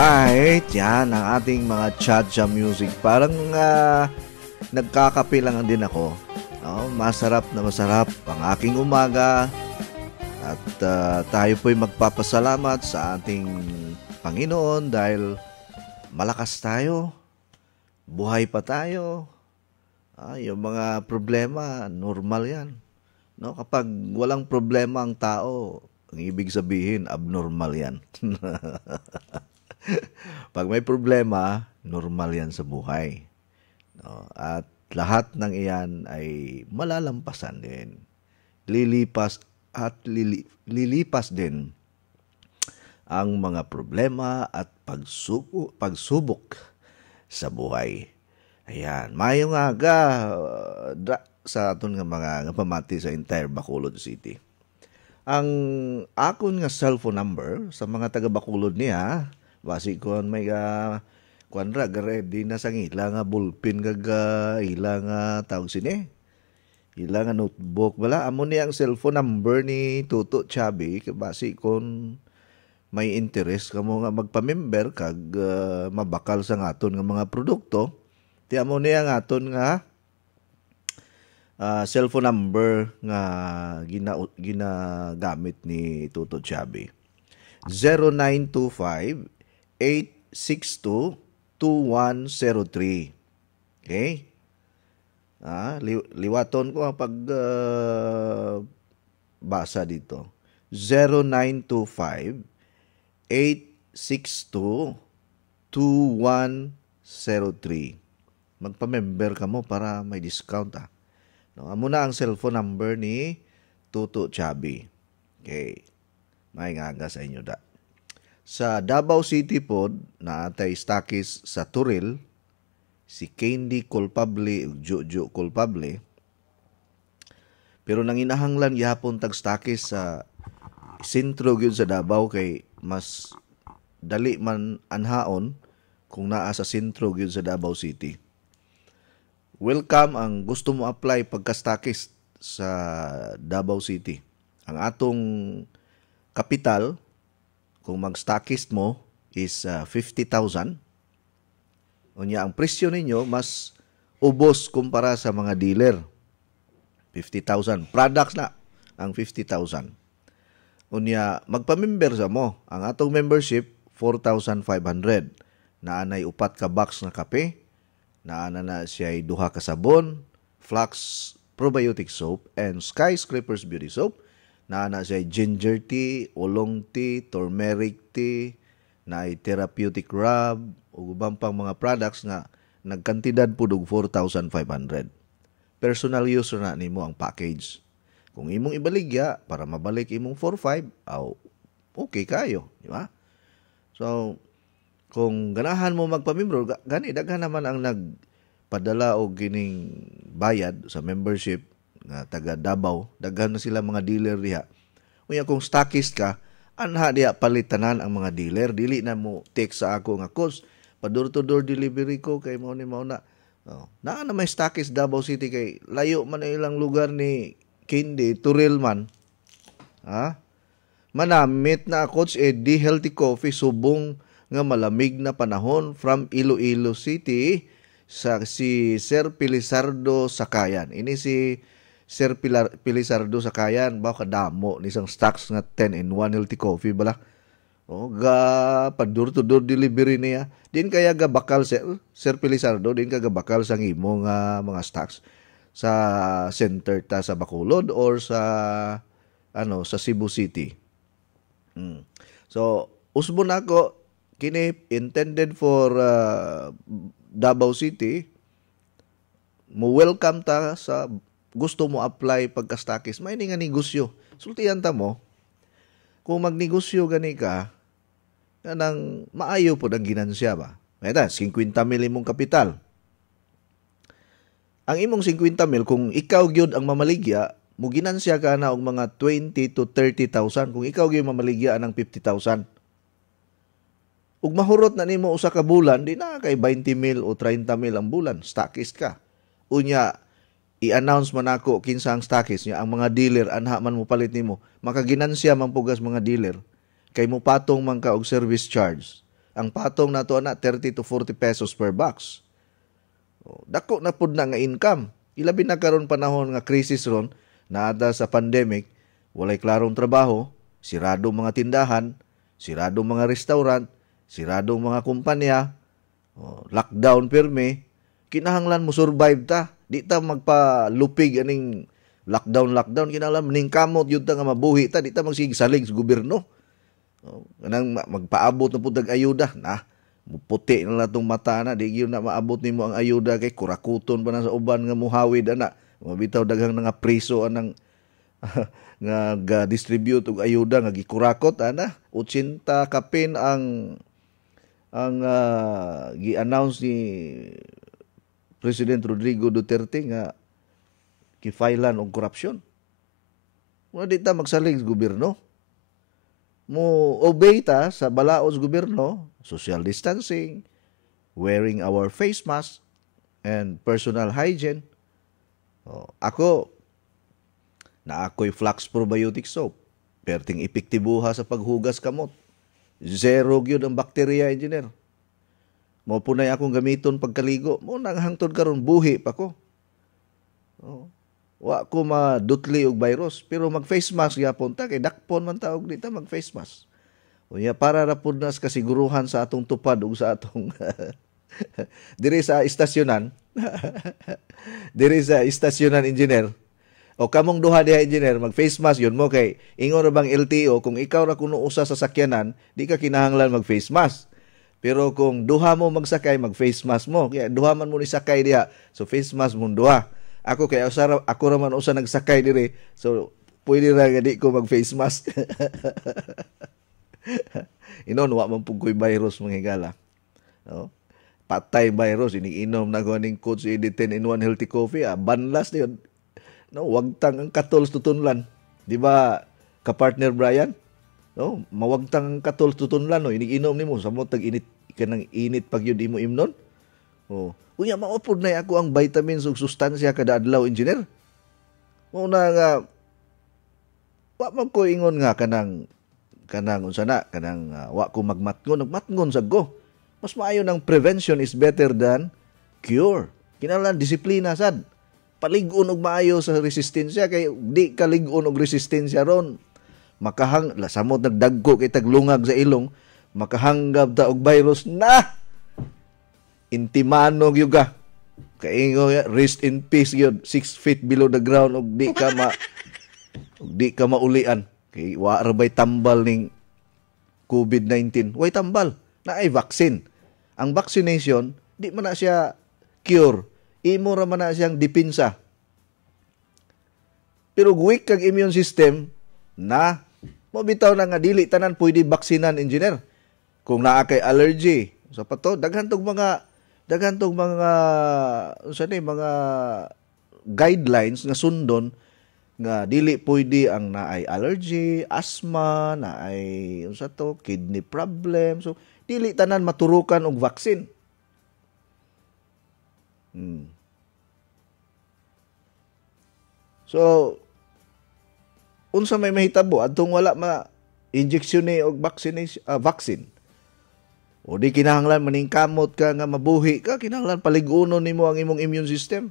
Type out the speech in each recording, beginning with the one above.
Alright, yan ang ating mga cha-cha music. Parang nagkakape lang din ako. Masarap na masarap ang aking umaga. At tayo po'y magpapasalamat sa ating Panginoon dahil malakas tayo, buhay pa tayo. Yung mga problema, normal yan. No? Kapag walang problema ang tao, ang ibig sabihin, abnormal yan. Pag may problema, normal yan sa buhay. No? At lahat ng iyan ay malalampasan din. Lilipas at lilipas din ang mga problema at pagsubok sa buhay. Ayan, mayong aga sa aton nga mga pamati sa entire Bacolod City. Ang akon nga cellphone number sa mga taga Bacolod niya, basi kon may kuanra ready na sang ila nga ballpen ila nga tawag sini. Ila nga notebook wala amo ni ang cellphone number ni Tuto Chubby basi kon may interest kamo nga magpa-member kag mabakal sa aton nga mga produkto. Ti amo ni ang aton nga cellphone number nga ginagamit ni Tuto Chubby. 0925-862-2103. Okay? Liwaton ko ang pag basa dito. 0925-862-2103. Magpa-member ka mo para may discount. No, amo na ang cellphone number ni Tuto Chubby. Okay. May ngaga sa inyo da. Sa Davao City pod na atay stockist sa Turil, si Candy Culpable ug Jojo Culpable. Pero nanginahanglan gihapon tag stockist sa sentro gyud sa Davao kay mas dali man anhaon kung naa sa sentro gyud sa Davao City. Welcome ang gusto mo apply pagka-stockist sa Davao City. Ang atong kapital, kung mag-stockist mo, is 50,000. Unya, ang presyo ninyo mas ubos kumpara sa mga dealer. 50,000. Products na ang 50,000. Unya, magpa-member sa mo. Ang atong membership, 4,500. Naanay upat ka box na kape. Naana na siya ay duha ka sabon, Flax Probiotic Soap, and Skyscrapers Beauty Soap. Naana siya ay ginger tea, oolong tea, turmeric tea, na ay therapeutic rub, o ubang pang mga products nga nagkantidad po og 4,500. Personal use na nimo ang package. Kung imong ibaligya para mabalik imong 4,500, okay kayo, di ba? So, kung ganahan mo magpamembro, gani daghan naman ang nagpadala og gining bayad sa membership nga taga Davao, daghan na sila mga dealer diha. Unya kung stockist ka, anha diha palitanan ang mga dealer, dili na mo text sa ako nga coach, pa door to door delivery ko kay mao na. Naa na may stockist Davao City kay layo man ang ilang lugar ni Kindi, Turil man. Manamit na coach Eddie Healthy Coffee subong nga malamig na panahon from Iloilo City sa si Sir Pilisardo Sakayan. Ini si Sir Pilisardo Sakayan, ba kadamo ni isang stocks nga 10-in-1 healthy coffee bala. Pa door to door delivery niya. Din kaya ga bakal Sir Pilisardo, din kaya ga bakal sa imo nga mga stocks sa center ta sa Bacolod or sa sa Cebu City. So, usbo na ako kini intended for Davao City. Mo welcome ta sa gusto mo apply pagka-stockist. May nga negosyo. Sultihan ta mo. Kung magnegosyo gani ka, kanang maayo po ang ginansya ba? Mayta, 50 mil imong kapital. Ang imong 50 mil, kung ikaw gyud ang mamaligya, mo ginansya ka na og mga 20 to 30,000. Kung ikaw gyud mamaligya ng 50,000. Ug mahurot na nimo usa ka bulan, di na kay 20 mil o 30 mil ang bulan, stockist ka. Unya, i-announce man ako kinsa ang stockist niya, ang mga dealer anha man mo palit nimo, makaginansya man pugas mga dealer kay mo patong man ka og service charge. Ang patong nato ana 30 to 40 pesos per box. Dako na pud na nga income. Ilabi na karon panahon nga krisis ron, naada sa pandemic, walay klarong trabaho, siradong mga tindahan, siradong mga restaurant, siradong mga kumpanya, lockdown pirmi, kinahanglan mo survive ta. Di ta magpalupig aning lockdown, kinahanglan maningkamot yun ta nga mabuhi ta, di ta magsigsalig sa gobyerno. Kanang magpaabot na pud og ayuda na puti na lang itong mata na, di yun na maabot nimo ang ayuda kay kurakuton pa na sa uban nga muhawid ana. Mabitaw daghang nga priso anang nga ga-distribute og ayuda nga gikurakot ana. 80 kapin ang gi-announce ni President Rodrigo Duterte nga kifailan og korupsyon. Wala di ta magsalig sa gobyerno. Mo obey ta sa balaod sa gobyerno, social distancing, wearing our face mask, and personal hygiene. Ako'y Flux Probiotic Soap. Perting epektibuha sa paghugas kamot. Zero gyud ang bakterya, engineer. Mo punay akong gamiton pagkaligo. Mo nanghangtod karon buhi pa ko. Wa ko madutli og virus, pero mag-face mask yapon ta kay dakpon man ta og dita mag-face mask. Unya para ra pud nas kasiguruhan sa atong tupad ug sa atong diri sa istasyonan. Diri sa istasyonan, engineer. O kamong duha diha, engineer, mag-face mask yun mo kay ingon ra bang LTO kung ikaw ra kuno usa sa sakyanan, di ka kinahanglan mag-face mask. Pero kung duha mo magsakay, mag-face mask mo. Kaya duha man mo ni sakay diha. So face mask mo duha. Ako kay ako ra man usa nagsakay diri. So pwede ra gadi ko mag-face mask. Inon wa man pug koy virus mga higala. No? Patay virus iniinom na ko ning Coach ED 10-in-1 healthy coffee. Banlas na yun. No, wagtang ang katols tutunlan. Di ba ka-partner Brian? No, mawagtang ang katols tutunlan no. Iniinom nimo sa mo tag init kanang init pag yun imo imnon. Oh. Unya maupod na ako ang vitamins ug sustansya kada adlaw, engineer. Una nga wa man ko ingon nga kanang unsa na kanang wa ko magmatngon sa go. Mas maayo ng prevention is better than cure. Kinahanglan disiplina sad. Palig-on og maayo sa resistensya kay di ka lig-on og resistensya ron. Samot nagdagko kay taglungag sa ilong, makahanggab ta og virus na. Intimano gyud ka. Kaingo rest in peace gyud, 6 feet below the ground og di ka maulian. Kay wa ra bay tambal ning COVID-19. Way tambal na ay vaccine. Ang vaccination di man na siya cure. Imo ra man na siyang depensa. Pero weak kag immune system na mabitaw na nga dili tanan pwede baksinan, engineer. Kung naa kay allergy, sa pato daghan tong mga mga guidelines nga sundon nga dili pwede ang naay allergy, asthma, naay kidney problem. So dili tanan maturukan og vaccine. So unsa may mahitabo adtong wala ma-injection ni og vaccine. O di kinahanglan maningkamot ka nga mabuhi ka, kinahanglan paligunon nimo ang imong immune system.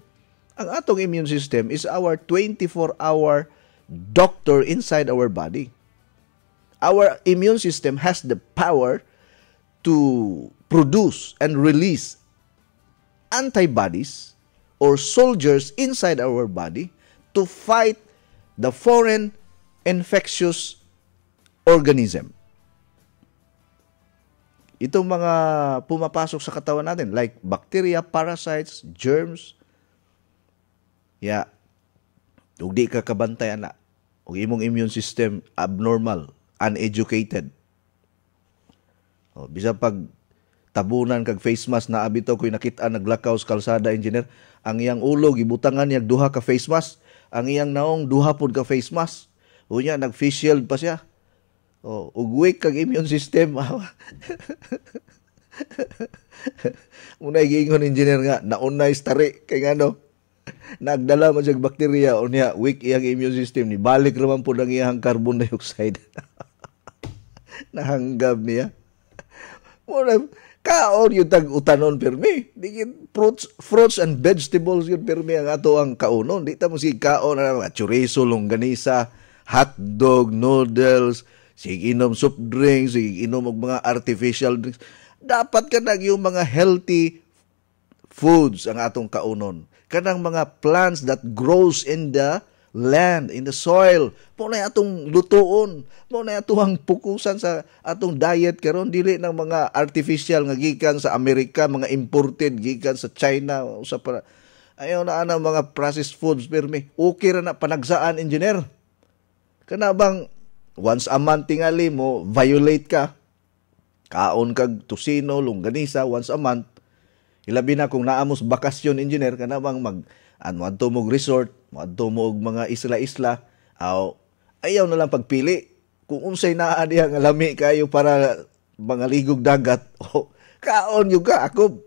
Ang atong immune system is our 24-hour doctor inside our body. Our immune system has the power to produce and release antibodies or soldiers inside our body to fight the foreign infectious organism. Itong mga pumapasok sa katawan natin like bacteria, parasites, germs. Ug di ka kabantay ana. Ug imong immune system abnormal, uneducated. Bisa pag tabunan kag face mask na abito ko'y nakita naglakaw sa kalsada, engineer, ang iyang ulo gibutangan niyag duha ka face mask, ang iyang naong duha pod ka face mask. Unya nag-face shield pa siya. Ug weak kag immune system. Unay giingon, engineer, nga naunay stari kay ngano nagdala man siya bakterya unya weak iyang immune system ni balik raman pud ang iyang carbon dioxide. Nahanggab niya. Muna, kaon yung tag-utanon pirmi. Fruits and vegetables yun pirmi ang ato ang kaunon. Di ta mo si kaon na mga chorizo, longganisa, hotdog, noodles, sige inom soft drinks, sige inom og mga artificial drinks. Dapat ka yung mga healthy foods ang atong kaunon. Kanang mga plants that grows in the land, in the soil. Muna atong lutuon. Muna atong pukusan sa atong diet karon, dili ng mga artificial nga gikan sa Amerika, mga imported gikan sa China, usa para ayaw na ana mga processed foods pirmi. Okay ra na panagsaan, engineer. Kana bang once a month tingali mo violate ka. Kaon kag tusino, longganisa once a month. Ilabi na kung naamos bakasyon, engineer, kana bang adto mo resort, adto mo mga isla-isla, ayaw na lang pagpili. Kung unsay naa diha nga lami kayo para mga ligog dagat, kaon yung ka. Ako,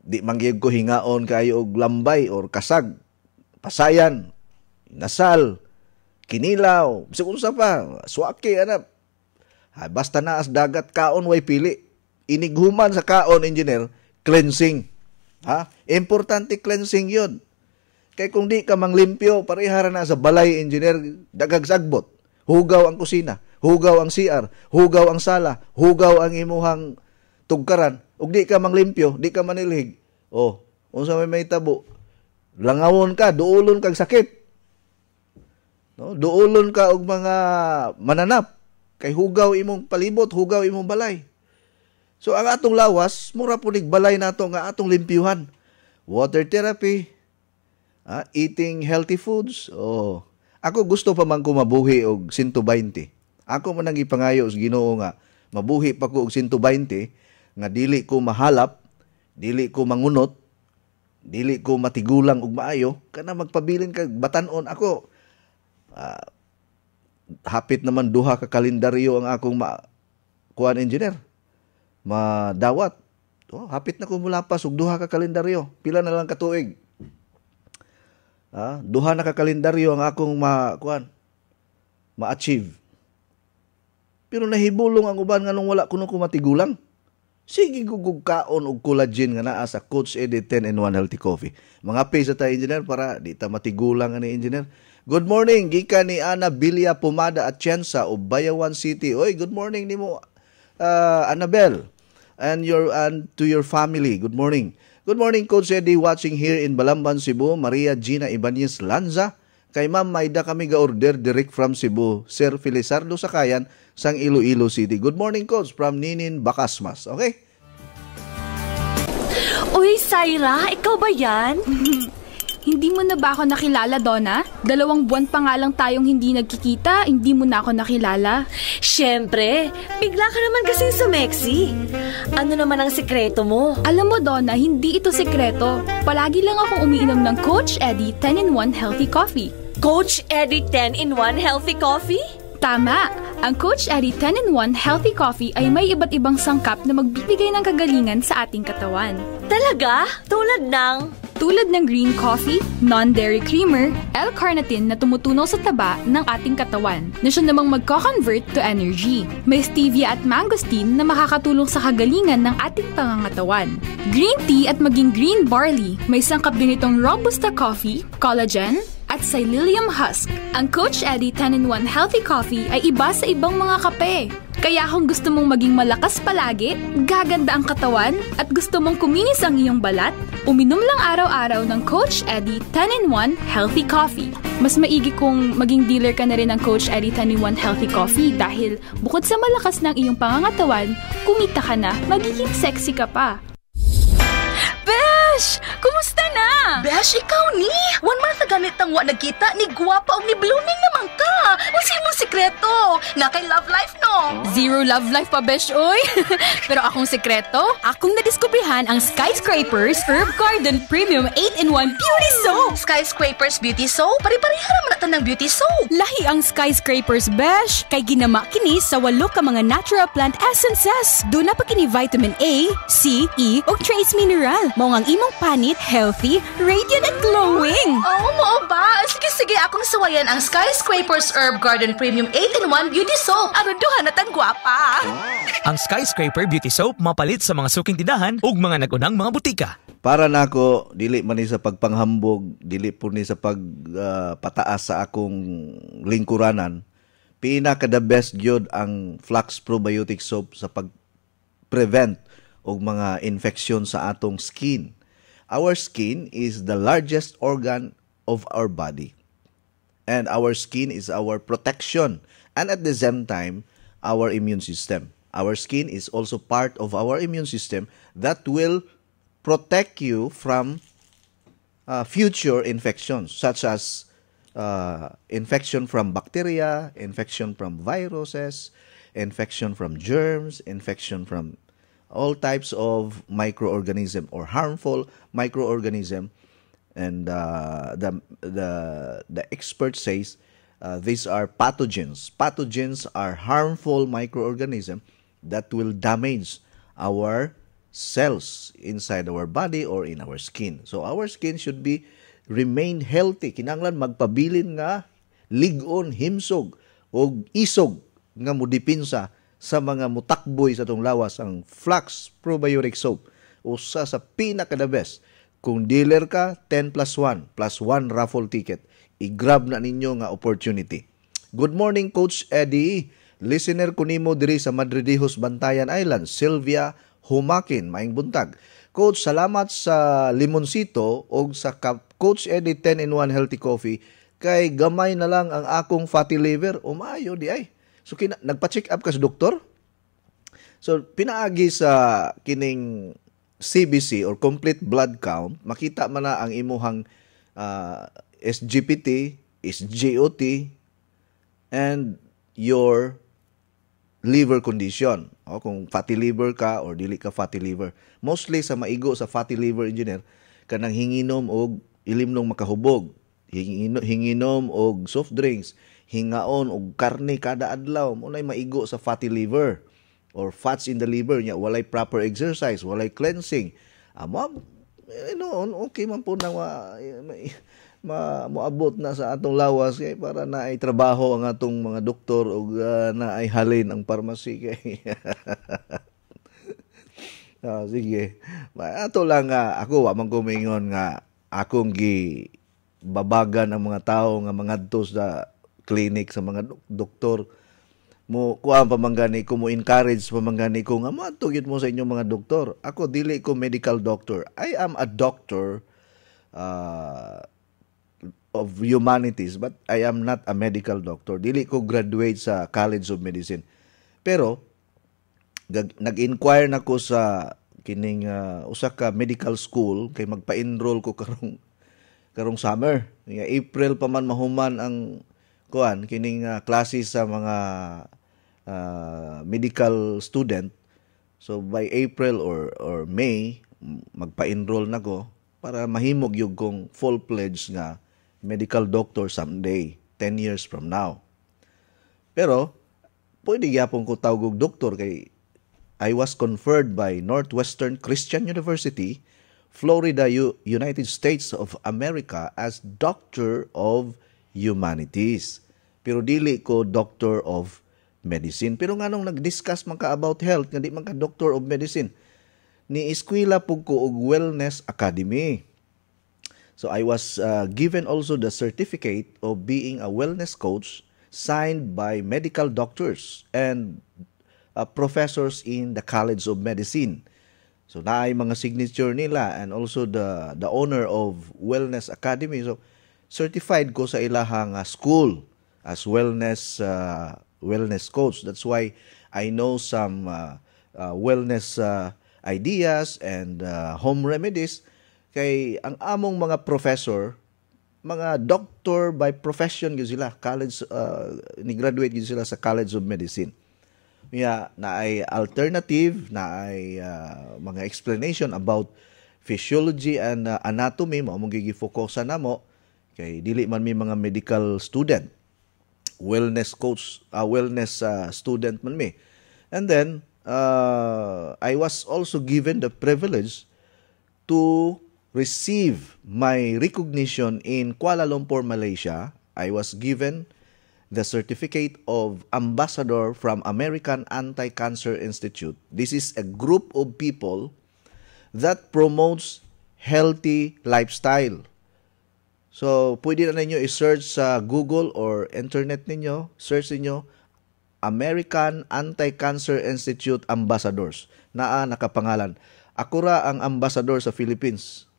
di mangyag ko hingaon kayo og lambay or kasag, pasayan, nasal, kinilaw, bisag unsa pa, suwaki, anap. Basta naas dagat, kaon way pili. Inighuman sa kaon, engineer, cleansing. Importante cleansing yun. Kaya kung di ka manglimpyo, parihara na sa balay, engineer, dagag sagbot. Hugaw ang kusina, hugaw ang CR, hugaw ang sala, hugaw ang imuhang tugkaran. Ug di ka manglimpyo, di ka manilhig. Unsa may tabo? Langawon ka, duulon kag sakit. No? Duulon ka og mga mananap. Kay hugaw imong palibot, hugaw imong balay. So ang atong lawas, mura po balay nato nga atong limpyuhan. Water therapy, eating healthy foods. Ako gusto pa man ko mabuhi og 120. Ako man nang ipangayo sa Ginoo nga mabuhi pa ko og 120 nga dili ko mahalap, dili ko mangunot, dili ko matigulang og maayo, kana magpabilin kag batan-on ako. Hapit naman duha ka kalendaryo ang akong kuan, engineer. Madawat. Hapit na ko mulapas og duha ka kalendaryo. Pila na lang ka tuig. Duha na ka kalendaryo ang akong ma-achieve. Pero nahibulong ang uban nga nung wala kuno ko matigulang. Sige gugug kaon og collagen nga naa sa Coach Eddie 10-in-1 Healthy Coffee. Mga pay sa tayo, engineer, para di ta matigulang ani, engineer. Good morning, gikan ni Ana Bilia Pumada Atienza o Bayawan City. Oy, good morning nimo, Annabel, and to your family. Good morning. Good morning, Coach Eddie, watching here in Balamban, Cebu. Maria Gina Ibanez Lanza. Kay Ma'am Maida kami ga-order direct from Cebu. Sir Felizardo Sakayan, sang Iloilo City. Good morning, Coach, from Ninin Bacasmas. Okay? Uy, Syra, ikaw ba yan? Hindi mo na ba ako nakilala, Donna? 2 buwan pa nga lang tayong hindi nagkikita, hindi mo na ako nakilala. Siyempre, bigla ka naman kasing sumexy. Ano naman ang sikreto mo? Alam mo, Donna, hindi ito sikreto. Palagi lang akong umiinom ng Coach Eddie 10-in-1 Healthy Coffee. Coach Eddie 10-in-1 Healthy Coffee? Tama! Ang Coach Eddie 10-in-1 Healthy Coffee ay may iba't ibang sangkap na magbibigay ng kagalingan sa ating katawan. Talaga? Tulad ng green coffee, non-dairy creamer, L-carnitine na tumutunaw sa taba ng ating katawan na siya namang magko-convert to energy. May stevia at mangosteen na makakatulong sa kagalingan ng ating pangangatawan. Green tea at maging green barley, may sangkap din itong Robusta coffee, collagen, at psyllium husk. Ang Coach Eddie 10-in-1 Healthy Coffee ay iba sa ibang mga kape. Kaya kung gusto mong maging malakas palagi, gaganda ang katawan, at gusto mong kuminis ang iyong balat, uminom lang araw-araw ng Coach Eddie 10-in-1 Healthy Coffee. Mas maigi kung maging dealer ka na rin ng Coach Eddie 10-in-1 Healthy Coffee dahil bukod sa malakas ng iyong pangangatawan, kumita ka na, magiging sexy ka pa. Besh! Kumusta na? Besh, ikaw ni! 1 month na ganit ang wa nagkita, ni guwapa o ni blooming naman ka! What's mong sikreto? Na kay love life, no? Zero love life pa, Besh, oy! Pero akong sikreto, akong nadiskubrihan ang Skyscrapers Herb Garden Premium 8-in-1 Beauty Soap! Skyscrapers Beauty Soap? Pari-pariha naman natin ng beauty soap! Lahi ang Skyscrapers, Besh! Kay ginama kini sa 8 ka mga natural plant essences. Doon na pa kini vitamin A, C, E, o trace mineral. Mao ang imong panit, healthy, radiant at glowing. Oo, mo ba? Sige, akong sawayan ang Skyscrapers Herb Garden Premium ang 8-in-1 beauty soap. Aron duha na tang gwapa. Ang Skyscraper Beauty Soap mapalit sa mga suking tindahan ug mga nagunang mga butika. Para nako dili man ni sa pagpanghambog, dili po ni sa pagpataas sa akong lingkuranan. Pinaka the best gyud ang Flux Probiotic Soap sa pag-prevent og mga infection sa atong skin. Our skin is the largest organ of our body. And our skin is our protection and at the same time our immune system. Our skin is also part of our immune system that will protect you from future infections such as infection from bacteria, infection from viruses, infection from germs, infection from all types of microorganism or harmful microorganism. And the expert says these are pathogens. Pathogens are harmful microorganisms that will damage our cells inside our body or in our skin. So our skin should remain healthy. Kinahanglan magpabilin nga ligon, himsog o isog nga modipinsa sa mga mutakboy sa tong lawas ang Flux Probiotic Soap. Usa sa pinaka-the best. Kung dealer ka, 10 plus 1 raffle ticket. I-grab na ninyo nga opportunity. Good morning, Coach Eddie. Listener ko nimo diri sa Madridijos, Bantayan Island, Sylvia Humakin, maing buntag. Coach, salamat sa Limoncito o sa Coach Eddie 10-in-1 Healthy Coffee kay gamay na lang ang akong fatty liver. Umayo di ay. So nagpa-check up ka sa doktor? So pinaagi sa kining CBC or complete blood count, makita man na ang imuhang SGPT, SGOT, and your liver condition. O kung fatty liver ka or dili ka fatty liver. Mostly sa maigo sa fatty liver engineer, kanang hinginom og ilimnong makahubog, hinginom og soft drinks, hingaon og karne kada adlaw, unay maigo sa fatty liver or fats in the liver nya, walay proper exercise, walay cleansing. Okay man po na moabot na sa atong lawas kay para na ay trabaho ang atong mga doktor ug na ay halin ang pharmacy kay sige. Ato lang nga ako wa man ko mingon nga akong babagan ang mga tao nga mangadto sa clinic sa mga doktor mo kuan pamanggani ko mo encourage pamanggani ko nga moadto gyud mo sa inyong mga doktor. Ako dili ko medical doctor. I am a doctor of humanities but I am not a medical doctor. Dili ko graduate sa College of Medicine. Pero nag-inquire na ko sa kining usa ka medical school kay magpa-enroll ko karong summer. April pa man mahuman ang kuan kining klase sa mga medical student. So by April or May magpa-enroll na ko para mahimog yung kong full-fledged nga medical doctor someday, 10 years from now. Pero, pwede gyapon ko tawag og doktor kay I was conferred by Northwestern Christian University, Florida, United States of America as Doctor of Humanities. Pero dili ko Doctor of Medicine. Pero nga nung nag-discuss man ka about health, nga di man ka Doctor of Medicine, ni eskwela pug ko og Wellness Academy. So I was given also the certificate of being a wellness coach signed by medical doctors and professors in the College of Medicine. So naay mga signature nila and also the owner of Wellness Academy. So certified ko sa ilahang school as wellness coach. That's why I know some wellness ideas and home remedies. Kay ang among mga professor, mga doctor by profession gyud sila, college ni graduate gyud sila sa College of Medicine. Na ay alternative, na ay mga explanation about physiology and anatomy mo among gigifokusan namo kay dili man mi mga medical student, wellness coach, wellness student man mi. And then I was also given the privilege to receive my recognition in Kuala Lumpur, Malaysia. I was given the certificate of ambassador from American Anti-Cancer Institute. This is a group of people that promotes healthy lifestyle. So, pwede na ninyo i-search sa Google or internet ninyo, search ninyo American Anti-Cancer Institute Ambassadors. Nakapangalan. Ako ra ang ambassador sa Philippines.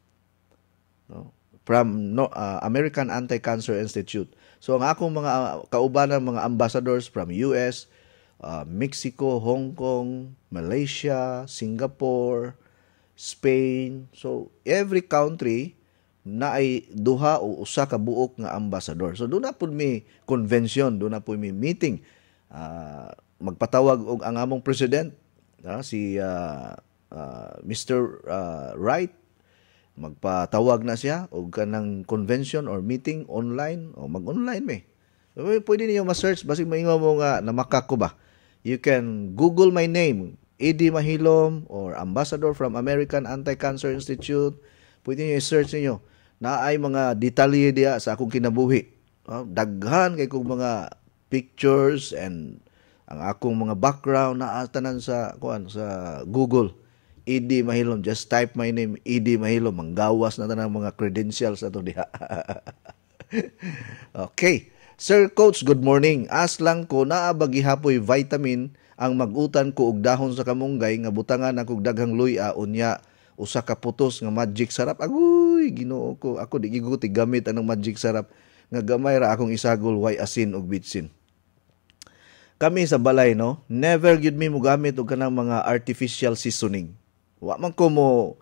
No? From American Anti-Cancer Institute. So, ang akong mga kaubanan, mga ambassadors from US, Mexico, Hong Kong, Malaysia, Singapore, Spain. So, every country na ay duha o usa ka buok nga ambassador. So, doon na po may convention, doon na po may meeting. Magpatawag og ang among president, si Mr. Wright, magpatawag na siya og kanang convention or meeting online o mag-online may. So, pwede niyo ma-search basig maingaw mo nga namakak ko ba. You can Google my name, Eddie Mahilom or ambassador from American Anti-Cancer Institute. Pwede niyo i-search niyo na ay mga detalye diya sa akong kinabuhi. Daghan kay kong mga pictures and ang akong mga background na tanan sa Google. Eddie Mahilom, just type my name, Eddie Mahilom, manggawas na tanang mga credentials ato diha. Okay. Sir Coach, good morning. As lang ko naa ba gihapoy vitamin ang magutan ko og dahon sa kamunggay nga butangan ako daghang luya unya usa ka putos nga magic sarap. Agoy, Ginoo ko. Ako di giguti gamit anong magic sarap nga gamay ra akong isagol way asin ug bitsin. Kami sa balay no, never gyud mi mo gamit og kanang mga artificial seasoning. Wa man ko mo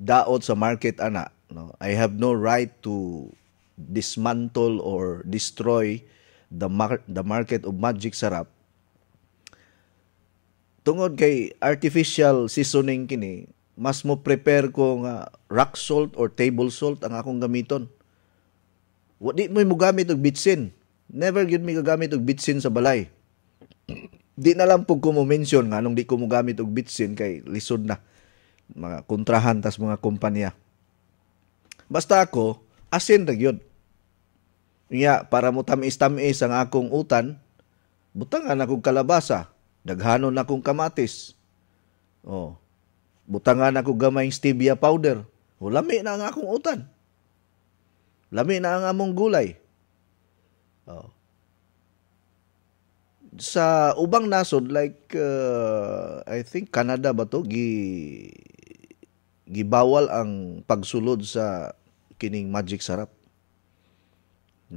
daot sa market ana, no. I have no right to dismantle or destroy the market of magic sarap. Tungod kay artificial seasoning kini, mas mo prepare ko nga rock salt or table salt ang akong gamiton. Di mo gamit og bitsin. Never gyud mi gagamit og bitsin sa balay. Di na lang pug ko mo mention nga anong di ko mo gamit og bitsin kay lisod na mga kontrahan tas mga kompanya. Basta ako asin ra gyud. Nya para mo tamis-tamis ang akong utan, butangan akong kalabasa, daghanon akong kamatis. Butangan ako gamayng stevia powder. Lami na ang akong utan. Lami na ang among gulay. Sa ubang nasod like I think Canada ba to gibawal ang pagsulod sa kining magic sarap.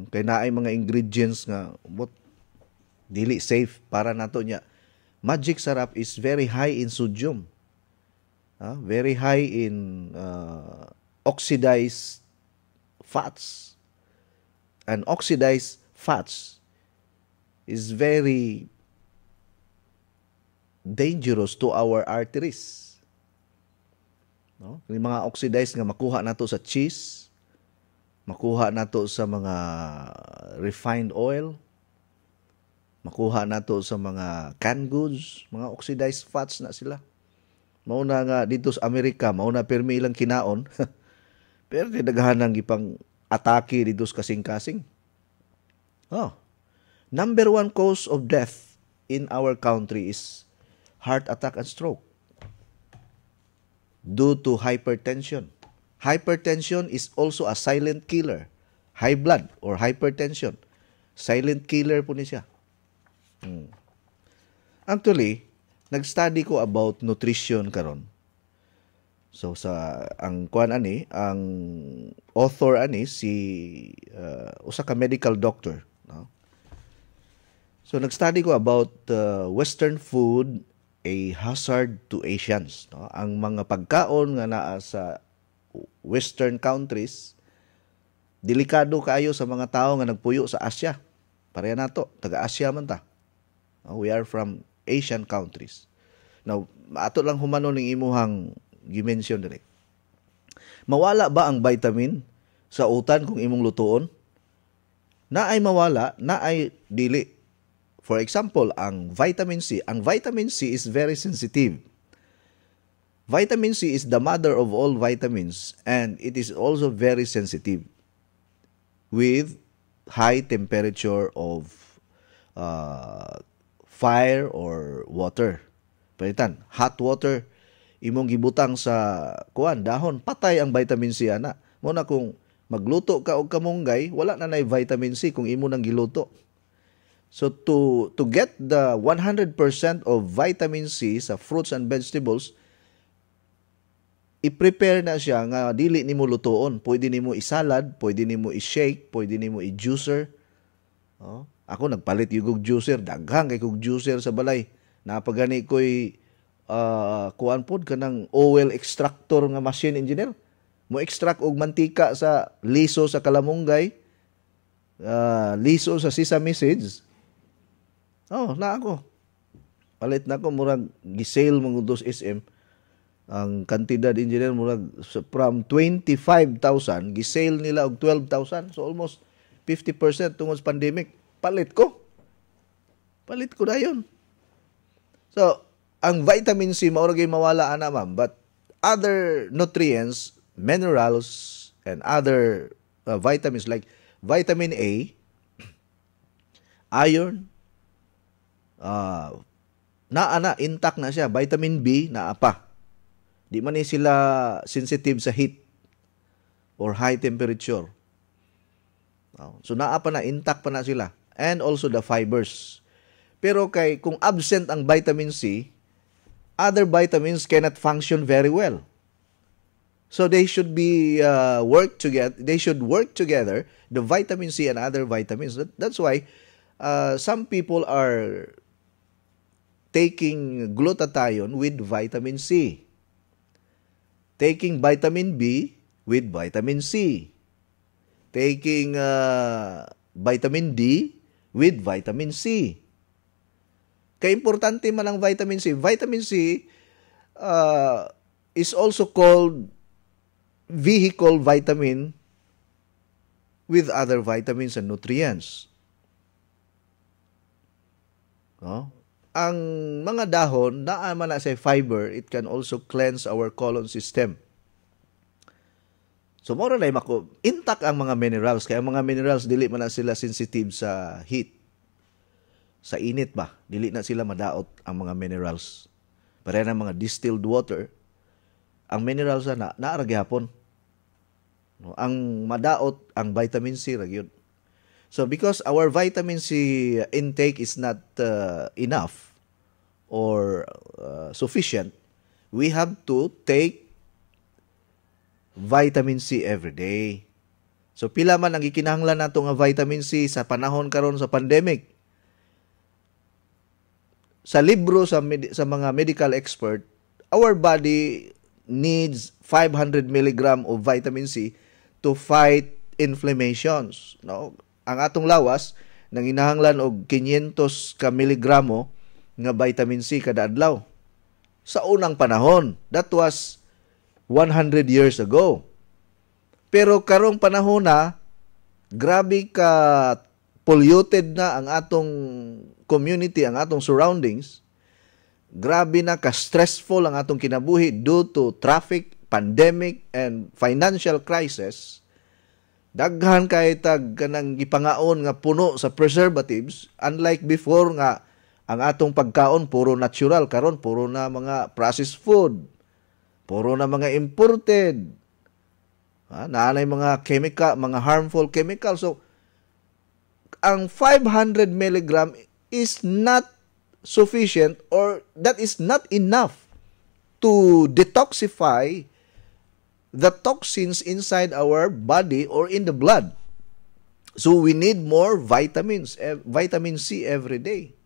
Kay naay mga ingredients nga dili safe para nato nya. Magic sarap is very high in sodium. Very high in oxidized fats. And oxidized fats is very dangerous to our arteries. No? Yung mga oxidized nga makuha nato sa cheese, makuha nato sa mga refined oil, makuha nato sa mga canned goods, mga oxidized fats na sila. Mauna nga dito sa Amerika, mauna permi ilang kinaon. Pero daghanan gipang atake dito sa kasing-kasing. Number 1 cause of death in our country is heart attack and stroke due to hypertension. Hypertension is also a silent killer. High blood or hypertension. Silent killer po ni siya. Actually, nag-study ko about nutrition karon. So ang author ani si usa ka medical doctor, no? So nag-study ko about Western food a hazard to Asians, no? Ang mga pagkaon nga naa sa Western countries delikado kaayo sa mga tao nga nagpuyo sa Asia. Pareha nato, taga-Asia man ta. We are from Asian countries. Now, ato lang humano ning imuhang gi-mention dire. Mawala ba ang vitamin sa utan kung imong lutuon? Naay mawala, naay dili. For example, ang vitamin C. Ang vitamin C is very sensitive. Vitamin C is the mother of all vitamins and it is also very sensitive with high temperature of fire or water. Palitan, hot water imong gibutang sa dahon, patay ang vitamin C ana. Muna kung magluto ka og kamunggay, wala na nay vitamin C kung imo nang giluto. So to get the 100% of vitamin C sa fruits and vegetables, i-prepare na siya nga dili nimo lutoon. Pwede nimo i-salad, pwede nimo i-shake, pwede nimo i-juicer. Ako nagpalit yung juicer, daghang kay kog juicer sa balay. Napagani ko'y kuan pod kanang oil extractor nga machine engineer. Mo extract og mantika sa liso sa kalamunggay, liso sa sesame seeds. Na ako. Palit na ako murag gisale mga 2 SM. Ang kantidad engineer murag from 25,000 gisale nila og 12,000. So almost 50% tungod sa pandemic. Palit ko dayon. So ang vitamin C mao ra gyud mawala ana ma'am, but other nutrients, minerals and other vitamins like vitamin A, iron, intact na siya. Vitamin B naa pa. Di man ni sila sensitive sa heat or high temperature. So naa pa na, intact pa na sila. And also the fibers. Pero kung absent ang vitamin C, other vitamins cannot function very well. So they should be work together. They should work together, the vitamin C and other vitamins. That's why some people are taking glutathione with vitamin C, taking vitamin B with vitamin C, taking vitamin D with vitamin C. Kaya-importante man ang vitamin C. Vitamin C is also called vehicle vitamin with other vitamins and nutrients. Ang mga dahon, naaman na sa fiber, it can also cleanse our colon system. So, mora na intact ang mga minerals. Kaya ang mga minerals, dili man na sila sensitive sa heat. Sa init ba? Dili na sila madaot ang mga minerals. Para na mga distilled water, ang minerals na naarag hapon. Ang madaot, ang vitamin C ragyod. So because our vitamin C intake is not enough or sufficient, we have to take vitamin C every day. So pila man ang gikinahanglan nato nga vitamin C sa panahon karon sa pandemic. Sa libro sa mga medical expert, our body needs 500 mg of vitamin C to fight inflammations. No? Ang atong lawas nanginahanglan og 500 ka miligramo nga vitamin C kada adlaw. Sa unang panahon, that was 100 years ago. Pero karong panahon na, grabe ka polluted na ang atong community, ang atong surroundings. Grabe na ka-stressful ang atong kinabuhi due to traffic, pandemic, and financial crisis. Daghan kay tag kanang gipangaon nga puno sa preservatives, unlike before nga ang atong pagkaon puro natural, karon puro na mga processed food, puro na mga imported. Naanay mga chemical, mga harmful chemicals. So ang 500 mg is not sufficient, or that is not enough to detoxify the toxins inside our body or in the blood. So we need more vitamins, vitamin C every day.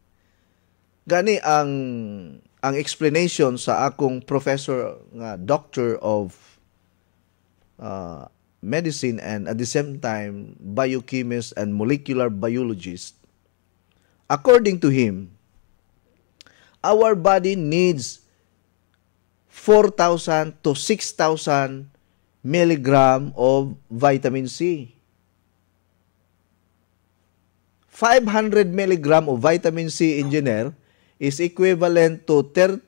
Gani ang explanation sa akong professor nga doctor of medicine and at the same time biochemist and molecular biologist. According to him, our body needs 4,000 to 6,000 milligram of vitamin C. 500 milligram of vitamin C, engineer, is equivalent to 20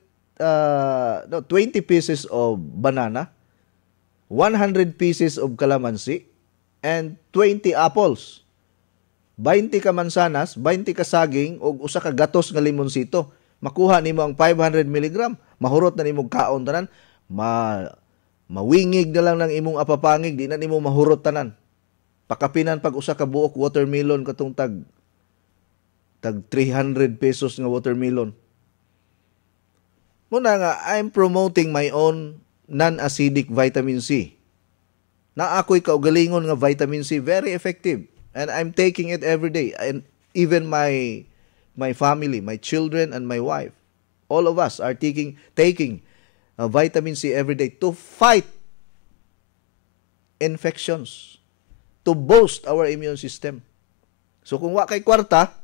pieces of banana, 100 pieces of calamansi, and 20 apples. 20 ka mansanas, 20 ka saging, o usa ka gatos nga limonsito. Makuha nimo ang 500 mg, mahurot na nimo kaon tanan, mawingig na lang ng imong apapangig, di na nimo mahurot tanan. Pakapinan pag usa ka buok watermelon katong tag 300 pesos nga watermelon. Muna nga, I'm promoting my own non-acidic vitamin C. Na ako'y kaugalingon nga vitamin C, very effective. And I'm taking it every day. And even my family, my children, and my wife, all of us are taking vitamin C every day to fight infections, to boost our immune system. So kung wa kay kwarta,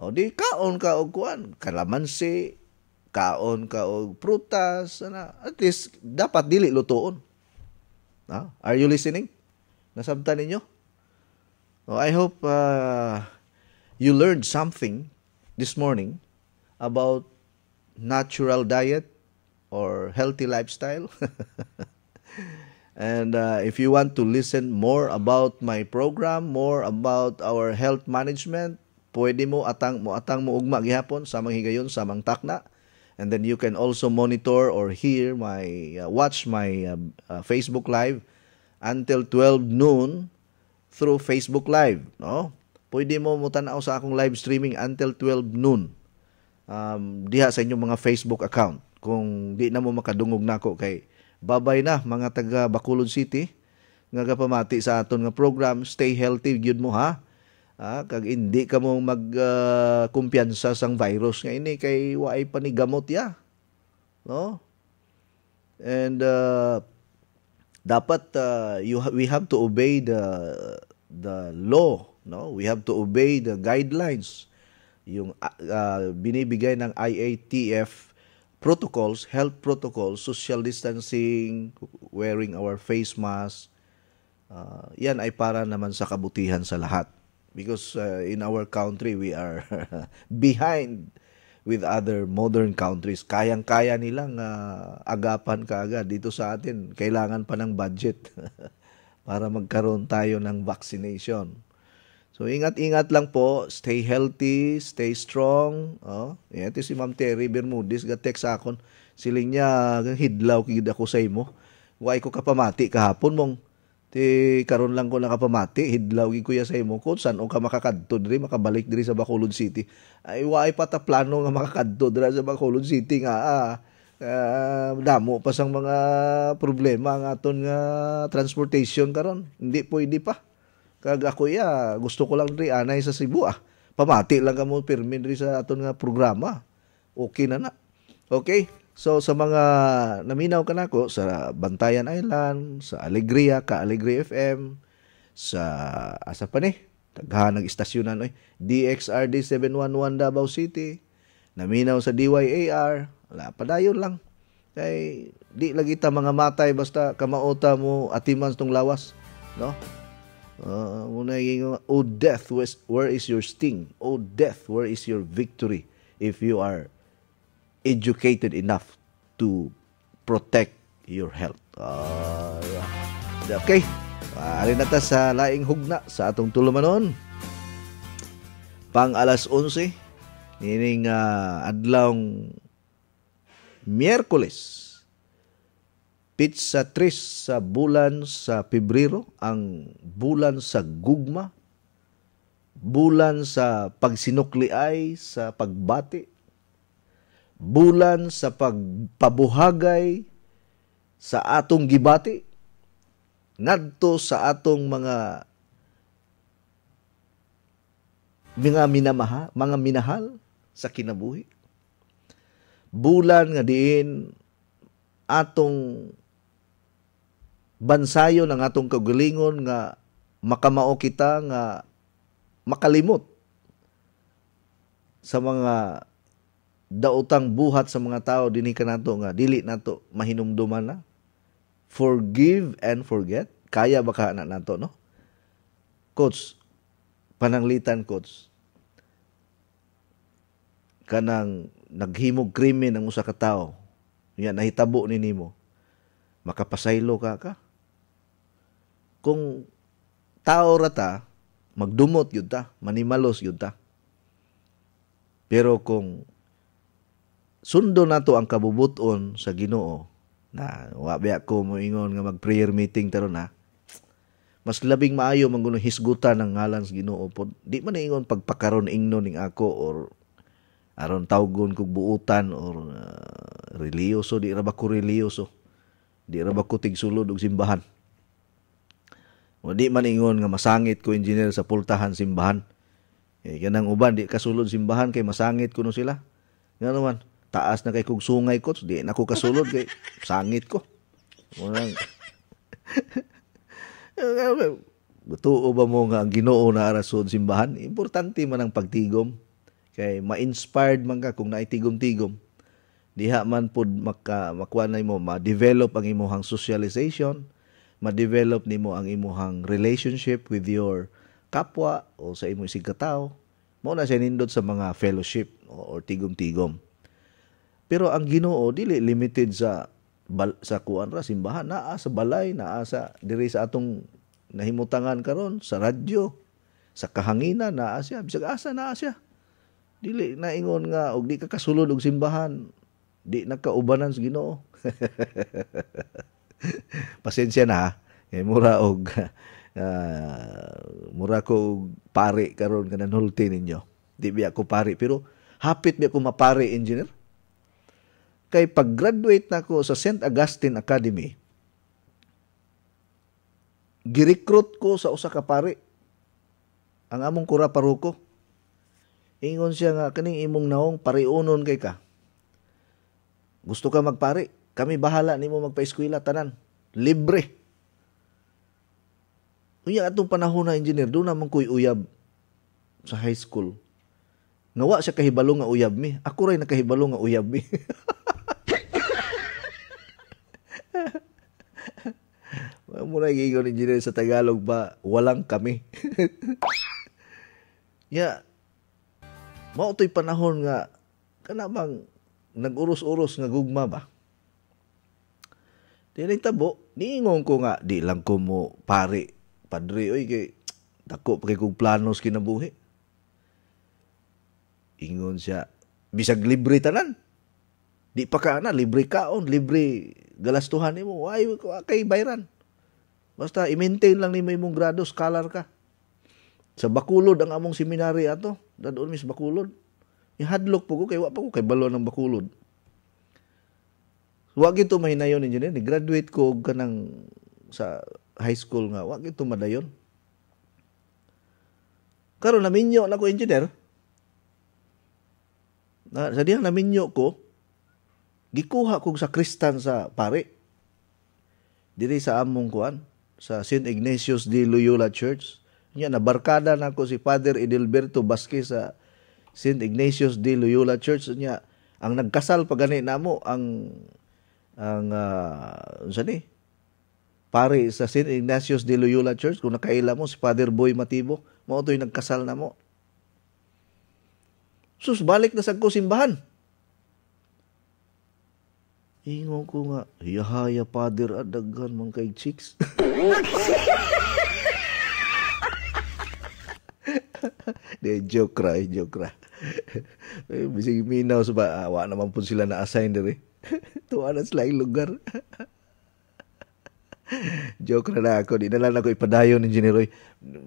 o di kaon ka og kuan, kalamansi, kaon ka og prutas, at least dapat dili lutoon. Are you listening? Nasabtan ninyo? I hope you learned something this morning about natural diet or healthy lifestyle. And if you want to listen more about my program, more about our health management, pwede mo atang mo ugma gihapon sa mga higayon sa mga takna. And then you can also monitor or hear watch my Facebook Live until 12 noon through Facebook Live. No? Pwede mo mutanaw sa akong live streaming until 12 noon. Diha sa inyong mga Facebook account. Kung di na mo makadungog nako kay babay na mga taga Bacolod City nga kapamati sa aton nga program. Stay healthy gyud mo ha. Kag hindi ka mo kumpiyansa sang virus nga ini kay waay panigamot ya. No? And dapat we have to obey the law, no? We have to obey the guidelines. Yung binibigay ng IATF protocols, health protocols, social distancing, wearing our face mask. Yan ay para naman sa kabutihan sa lahat. Because in our country, we are behind with other modern countries. Kayang-kaya nilang agapan kaagad. Dito sa atin, kailangan pa ng budget para magkaroon tayo ng vaccination. So, ingat-ingat lang po. Stay healthy, stay strong. Ito si Ma'am Terry Bermudez, ga-text akon. Siling niya, hidlaw kigid ako sa imo. Huwag ko kapamati kahapon mong. Karon lang ko nakapamati, hidlaw gid kuya sa imo ko san o ka makakadto diri makabalik diri sa Bacolod City. Ay waay pa ta plano nga makakadto diri sa Bacolod City nga damo pa sang mga problema ang aton nga transportation karon. Hindi pwede pa. Kag ako gusto ko lang diri anay sa Cebu Pamati lang kamo pirmi diri sa aton nga programa. Okay na. Okay? So sa mga naminaw ka nako sa Bantayan Island, sa Alegria, Alegria FM, sa asa pa ni taghanang istasyonan DXRD 711 Davao City, naminaw sa DYAR, wala padayon lang. Kay di lagi ta mga matay basta kamaota mo atiman tong lawas, no? Muna yung oh death, where is your sting? Oh death, where is your victory? If you are educated enough to protect your health. Okay. Ari na ta sa laing hugna sa atong tulumanon. Pang alas 11 nining adlawng Miyerkules. Pitsa 3 sa bulan sa Pebrero, ang bulan sa gugma, bulan sa pagsinukliay, sa pagbati, bulan sa pagpabuhagay sa atong gibati ngadto sa atong mga minahal sa kinabuhi. Bulan nga diin atong bansayo ng atong kagalingon nga makamao kita nga makalimot sa mga daotang buhat sa mga tao dinhi kanato nga dili nato mahinumduman na. Forgive and forget. Kaya ba ka nato, no? Coach, pananglitan, coach. Kanang naghimog krimen ang usa ka tawo. Yan nahitabo ni nimo. Makapasaylo ka. Kung tao rata, magdumot yun ta, manimalos yun ta. Pero kung sundo na to ang kabubuton sa Ginoo, na wabi ako moingon nga mag-prayer meeting taron na, mas labing maayo manggunong hisgutan ng ngalan sa Ginoo po. Di man ingon pagpakaron ingnon ning ako or aron tawgon kog buutan or reliyoso, di ra ba ko reliyoso. Di ra ba ko tigsulod og simbahan. O di man ingon nga masangit ko engineer sa pultahan simbahan. Kanang uban di kasulod simbahan kay masangit kuno sila. Nga naman, taas na kay kog sungay ko, di na ko kasulod kay sangit ko. Murang Tuo ba mo nga ang Ginoo na arasod simbahan? Importante man ang pagtigom. Kay ma-inspired man ka kung naitigom-tigom. Diha man pod makuha na mo, ma-develop ang imuhang socialization, ma-develop nimo ang imuhang relationship with your kapwa o sa imong sigkatao. Mao na siya nindot sa mga fellowship or tigom-tigom. Pero ang Ginoo dili limited sa kuan ra simbahan, naa sa balay, naa sa diri sa atong nahimutangan karon sa radyo, sa kahanginan naa siya, bisag asa naa siya. Dili na ingon nga og di ka kasulod og simbahan, di nakaubanan sa Ginoo. Pasensya na, mura ko pari karon kanang hulti ninyo. Di biya ko pari pero hapit biya ko mapari, engineer. Kay pag-graduate na ko sa St. Augustine Academy, girecruit ko sa usa ka pari. Ang among kura paruko. Ingon siya nga, kaning imong naong pariunon kay ka. Gusto ka magpari? Kami bahala nimo magpa-eskwela tanan. Libre. Unya atong panahon na engineer, doon naman ko'y uyab sa high school. Nawa siya kahibalo nga uyab mi. Ako rin nakahibalo nga uyab mi. Muna giingon engineer sa Tagalog ba, walang kami. Mao to'y panahon nga, kanabang nag-uros-uros nga gugma ba? Di rin tabo, niingon ko nga, di lang ko mo pari, padre, oy, kay dako pa kay kong planos kinabuhi. Ingon siya, bisag libre tanan. Di pa ka na, libre kaon, libre galastuhan mo, ay kay bayran. Basta i-maintain lang ni mo imong grado, scholar ka. Sa Bacolod ang among seminary ato, dadon mis Bacolod. Ihadlok po ko, kay wa pa ko kay balo ng Bacolod. Wag ito mahinayon engineer, ni-graduate ko kanang sa high school nga, wag ito madayon. Karon naminyo na ko engineer. Sa diyang naminyo ko, gikuha kong sakristan sa pare. Diri sa among kuan, sa St. Ignatius de Loyola Church. Nya nabarkada na ko si Father Edelberto Vasquez sa St. Ignatius de Loyola Church. Nya ang nagkasal pa gani namo ang pare sa St. Ignatius de Loyola Church, kung nakaila mo si Father Boy Matibo, mao to'y nagkasal na mo. Sus, balik na sa ko simbahan. Ingon ko nga, hiyahaya Father, adaghan man kay chicks. De, joke ra. Bisig minaw sa ba, wa naman po sila na-assign diri. Tuwa na sila yung lugar. Joke na ako. Di na lang ako ipadayon, engineer.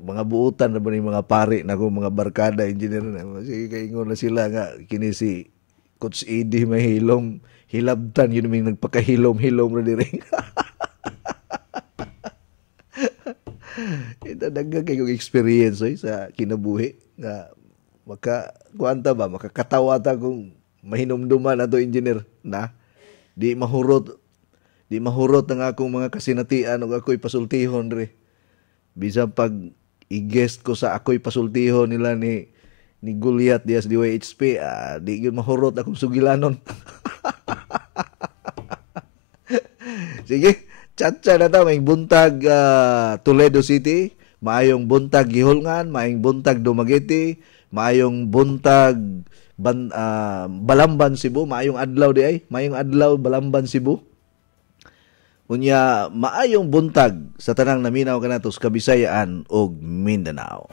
Mga buutan na ba ni mga pari na ko, mga barkada, engineer. Sige, kaingon na sila nga, kini si Coach Eddie mahilom. Hilabtan, yun may nagpakahilom-hilom na diri. Ito, nagka kayong experience sa kinabuhi. Na makakatawa ta kung mahinumduman na to, engineer, na di mahurot ang akong mga kasinatian o ako'y pasultihon re. Bisa pag i-guest ko sa ako'y pasultihon nila ni Goliath Diaz DYHP, di yun mahurot akong sugilanon. Sige, chat-chat na ta, maing buntag Toledo City, maayong buntag Gihulngan, maayong buntag Dumaguete, maayong buntag Balamban, Cebu, maayong adlaw di ay, maayong adlaw Balamban, Cebu. Unya, maayong buntag sa tanang naminaw kanatos Kabisayaan ug Mindanao.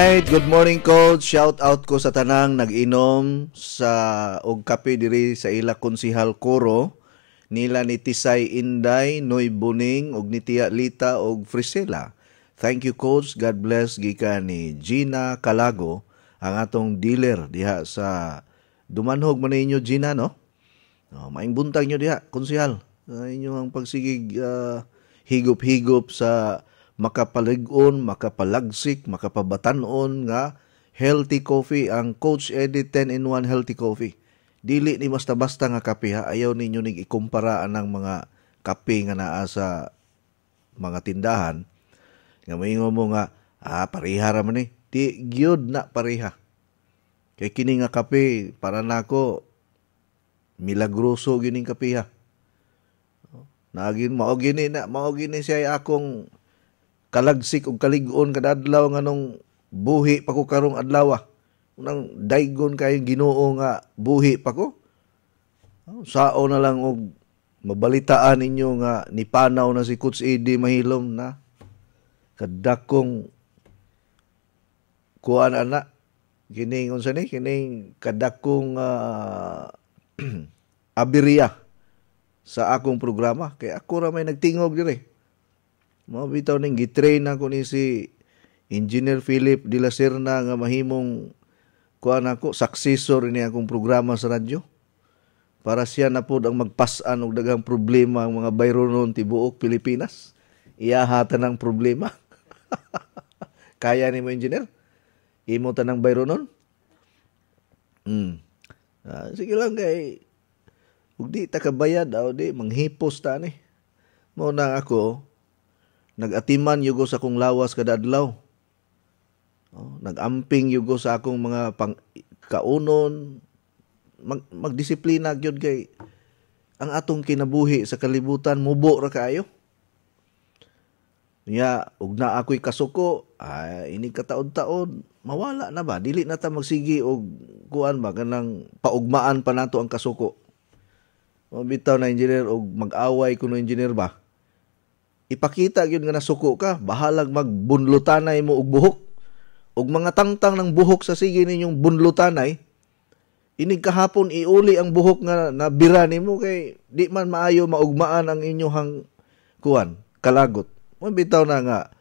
Alright, good morning coach. Shout out ko sa tanang nag-inom sa og kape diri sa ila konsihal Koro. Nila ni Tisay Inday, Noy Buning, og ni Tia Lita og Frisela. Thank you coach. God bless gikan ni Gina Calago, ang atong dealer diha sa Dumanhog man ninyo Gina no. Maing buntag nyo diha konsihal. Inyong pagsigig higop-higop sa makapalig-on, makapalagsik, makapabatanon nga healthy coffee. Ang Coach Eddie 10-in-1 healthy coffee. Dili ni basta-basta nga kape ha. Ayaw ninyo ning ikumpara ang mga kape nga naa sa mga tindahan. Nga moingon mo nga, pareha ra man ni. Di gyud na pareha. Kay kini nga kape para nako milagroso gining kape ha. Nagin mao gini siya akong kalagsik og kalig-on kada adlaw nganong buhi pa ko karong adlaw. Unang daygon kay Ginoo nga buhi pa ko. Sao na lang og mabalitaan ninyo nga nipanaw na si Coach Eddie mahilom na kadakong kuan ana kining unsa ni kining kadakong abiriya sa akong programa kay ako ra may nagtingog dire. Mao bitaw ning gitrain ako ni si Engineer Philip de la Serna nga mahimong kuan ako successor ni akong programa sa radyo. Para siya na pod ang magpas-an og daghang problema ang mga bayronon tibuok Pilipinas. Iyahatan ang problema. Kaya ni mo engineer? Imo tanang bayronon? Sige lang kay ug di ta kabayad aw di manghipos ta ni. Mao na ako nag-atiman yugo sa akong lawas kada adlaw. Nag-amping yugo sa akong mga kaunon. Magdisiplina gyud kay ang atong kinabuhi sa kalibutan mubo ra kaayo. Nya ug na ako'y kasuko, ini kataon-taon mawala na ba? Dili na ta magsigi og kuan ba kanang paugmaan pa nato ang kasuko. Mabitaw na engineer og mag-away kuno engineer ba? Ipakita gyud nga nasuko ka, bahalag magbunlutanay mo og buhok. Og mga tangtang ng buhok sa sige ninyong bunlutanay, inig kahapon iuli ang buhok nga nabira nimo kay di man maayo maugmaan ang inyong kuan, kalagot. Mabitaw na nga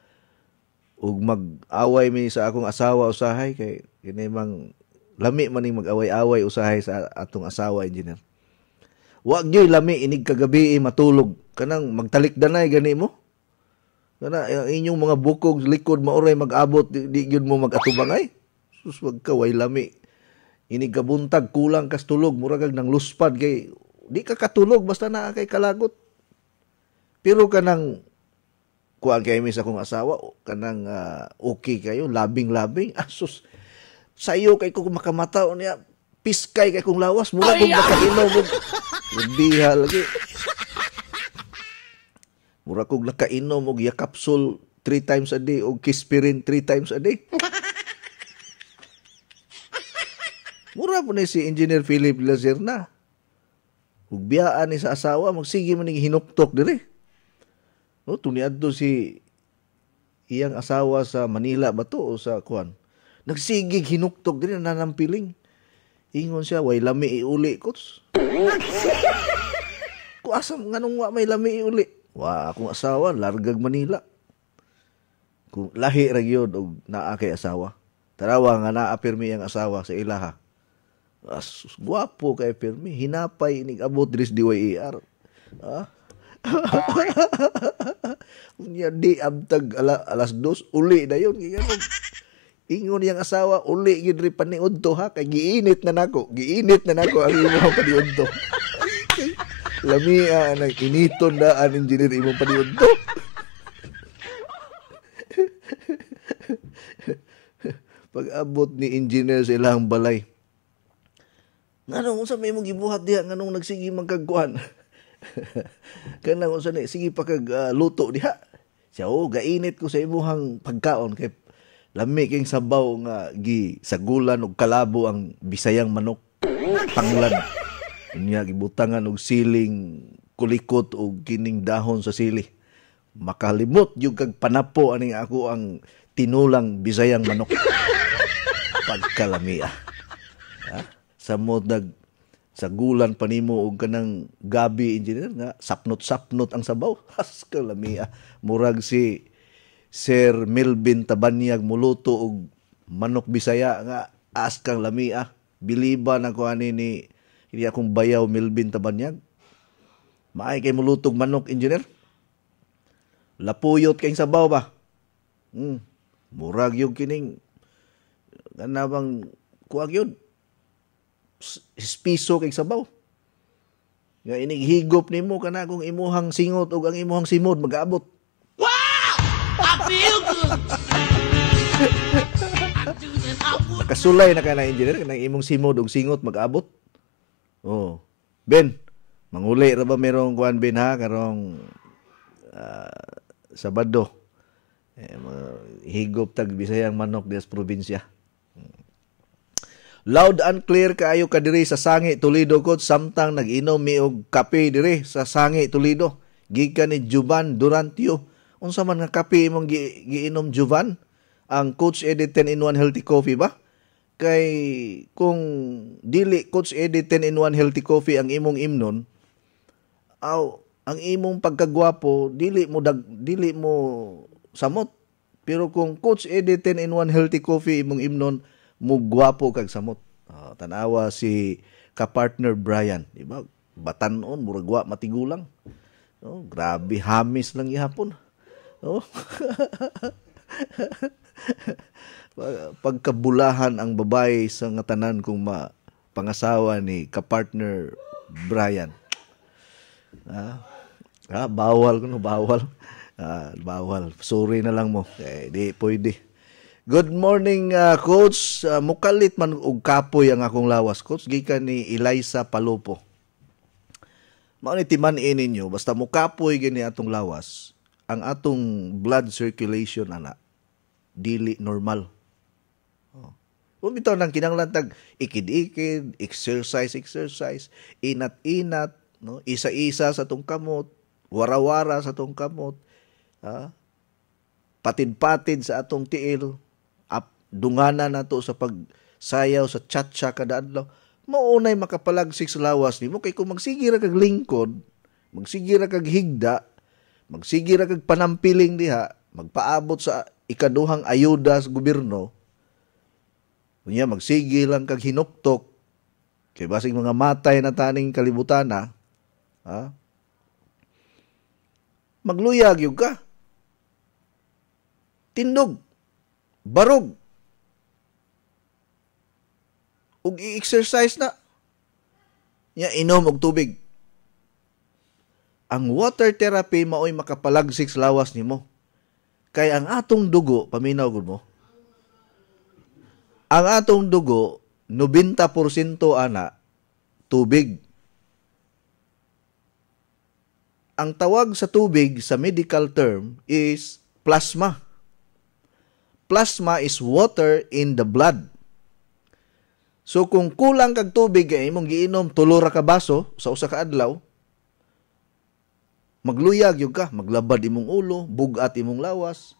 og mag-away mi sa akong asawa usahay kay kini mang lami man ning mag-away-away usahay sa atong asawa engineer. Wa gyoy lami inig kagabi matulog kanang magtalikdanay gani mo. Kana ang inyong mga bukog likod maoray mag-abot di gyud mo mag-atubangay. Sus wag ka way lami. Inig kabuntag kulang kas tulog mura kag nang luspad kay di ka katulog basta naa kay kalagot. Pero kanang kuan kay mi sa akong asawa kanang okay kayo labing-labing asus sayo kay ko makamataw niya piskay kay kong lawas mura kog nakainom og biha lagi. Mura kog nakainom og yakapsul 3 times a day og kispirin 3 times a day. Mura po ni si Engineer Philip Lazerna. Ug biyaan ni sa asawa magsige man ning hinuptok dire. No, tuniadto si iyang asawa sa Manila ba to o sa kuan. Nagsigig hinuktok dire nanampiling. Ingon siya way lami iuli kots. Ku asam nganong wa may lami iuli. Wa akong asawa largag Manila. Kung lahi ra gyud og naa kay asawa. Tarawa nga naa pirmi ang asawa sa ilaha. As guwapo kay pirmi hinapay nig abot diri sa DYER. Unya di abtag alas 2 uli dayon giganon. Ingon yang asawa uli gid ri paniudto ha kay giinit na nako ang imong paniudto. Lami nang initon na ang engineer imong paniudto. Pag-abot ni engineer sa ilang balay. Nganong unsa may imong gibuhat diha nganong nagsigi magkagkuan? Kanang unsa ni sige pa kag luto diha. Siya gainit ko sa imong pagkaon kay lami king sabaw nga gisagulan og kalabo ang Bisayang manok tanglad. Unya gibutangan og siling kulikot og kining dahon sa sili. Makalimot yung kag panapo aning ako ang tinulang Bisayang manok. Pagkalami Samot sa gulan pa nimo og kanang gabi engineer nga sapnot-sapnot ang sabaw. Has kalami murag si Sir Melvin Tabanyag muluto og manok Bisaya nga as kang lamia. Biliban ako ani ni hindi akong bayaw Melvin Tabanyag. Maay kay mulutog manok engineer. Lapuyot kayong sabaw ba? Murag yung kining kanabang kuwag yun. Piso kay sabaw. Nga inighigop nimo kana kung imuhang singot ug ang imuhang simod mag-abot. Wow! I feel good. Kasulay na kana engineer kanang imong simod ug singot mag-abot. Oh. Ben, manguli ra ba merong kuan Ben ha karong Sabado. Higop tag Bisayang manok des probinsya. Loud and clear kaayo ka diri sa Sangi Toledo coach samtang nag-inom mi og kape diri sa Sangi Toledo. Gikan ni Juvan Durantio. Unsa man nga kape imong giinom Juvan? Ang Coach Eddie 10-in-1 healthy coffee ba? Kay kung dili Coach Eddie 10-in-1 healthy coffee ang imong imnon, ang imong pagkagwapo dili mo samot. Pero kung Coach Eddie 10-in-1 healthy coffee imong imnon, mugwapo kag samot. Tanawa si ka-partner Brian, di ba? Batanon, muragwa matigulang. Grabe hamis lang ihapon. Pagkabulahan ang babae sa ngatanan kung pangasawa ni ka-partner Brian. Bawal kuno, bawal. Bawal. Sorry na lang mo. Di pwede. Good morning, Coach. Mukalit man og kapoy ang akong lawas, Coach. Gikan ni Eliza Palopo. Mao ni timan-in ninyo, basta mukapoy gini atong lawas, ang atong blood circulation ana dili normal. Kung bitaw nang kinahanglan tag ikid-ikid, exercise, inat-inat, no? Isa-isa sa tong kamot, wara-wara sa tong kamot, patid-patid sa atong tiil, dunganan nato sa pagsayaw sa chat-cha kada adlaw, maunay makapalagsik sa lawas nimo kay kung magsige ra kag lingkod, magsige ra kag higda, magsige ra kag panampiling diha, magpaabot sa ikaduhang ayuda sa gobyerno, unya magsige lang kag hinuktok kay basig mga matay na taning kalibutan na, magluyag yug ka. Tindog, barog, ug i-exercise na. Inom og tubig. Ang water therapy maoy makapalagsik sa lawas nimo. Kay ang atong dugo, paminaw gud mo. Ang atong dugo 90% ana tubig. Ang tawag sa tubig sa medical term is plasma. Plasma is water in the blood. So kung kulang kag tubig ay imong giinom 3 ra ka baso sa usa ka adlaw, magluyag yug ka, maglabad imong ulo, bugat imong lawas.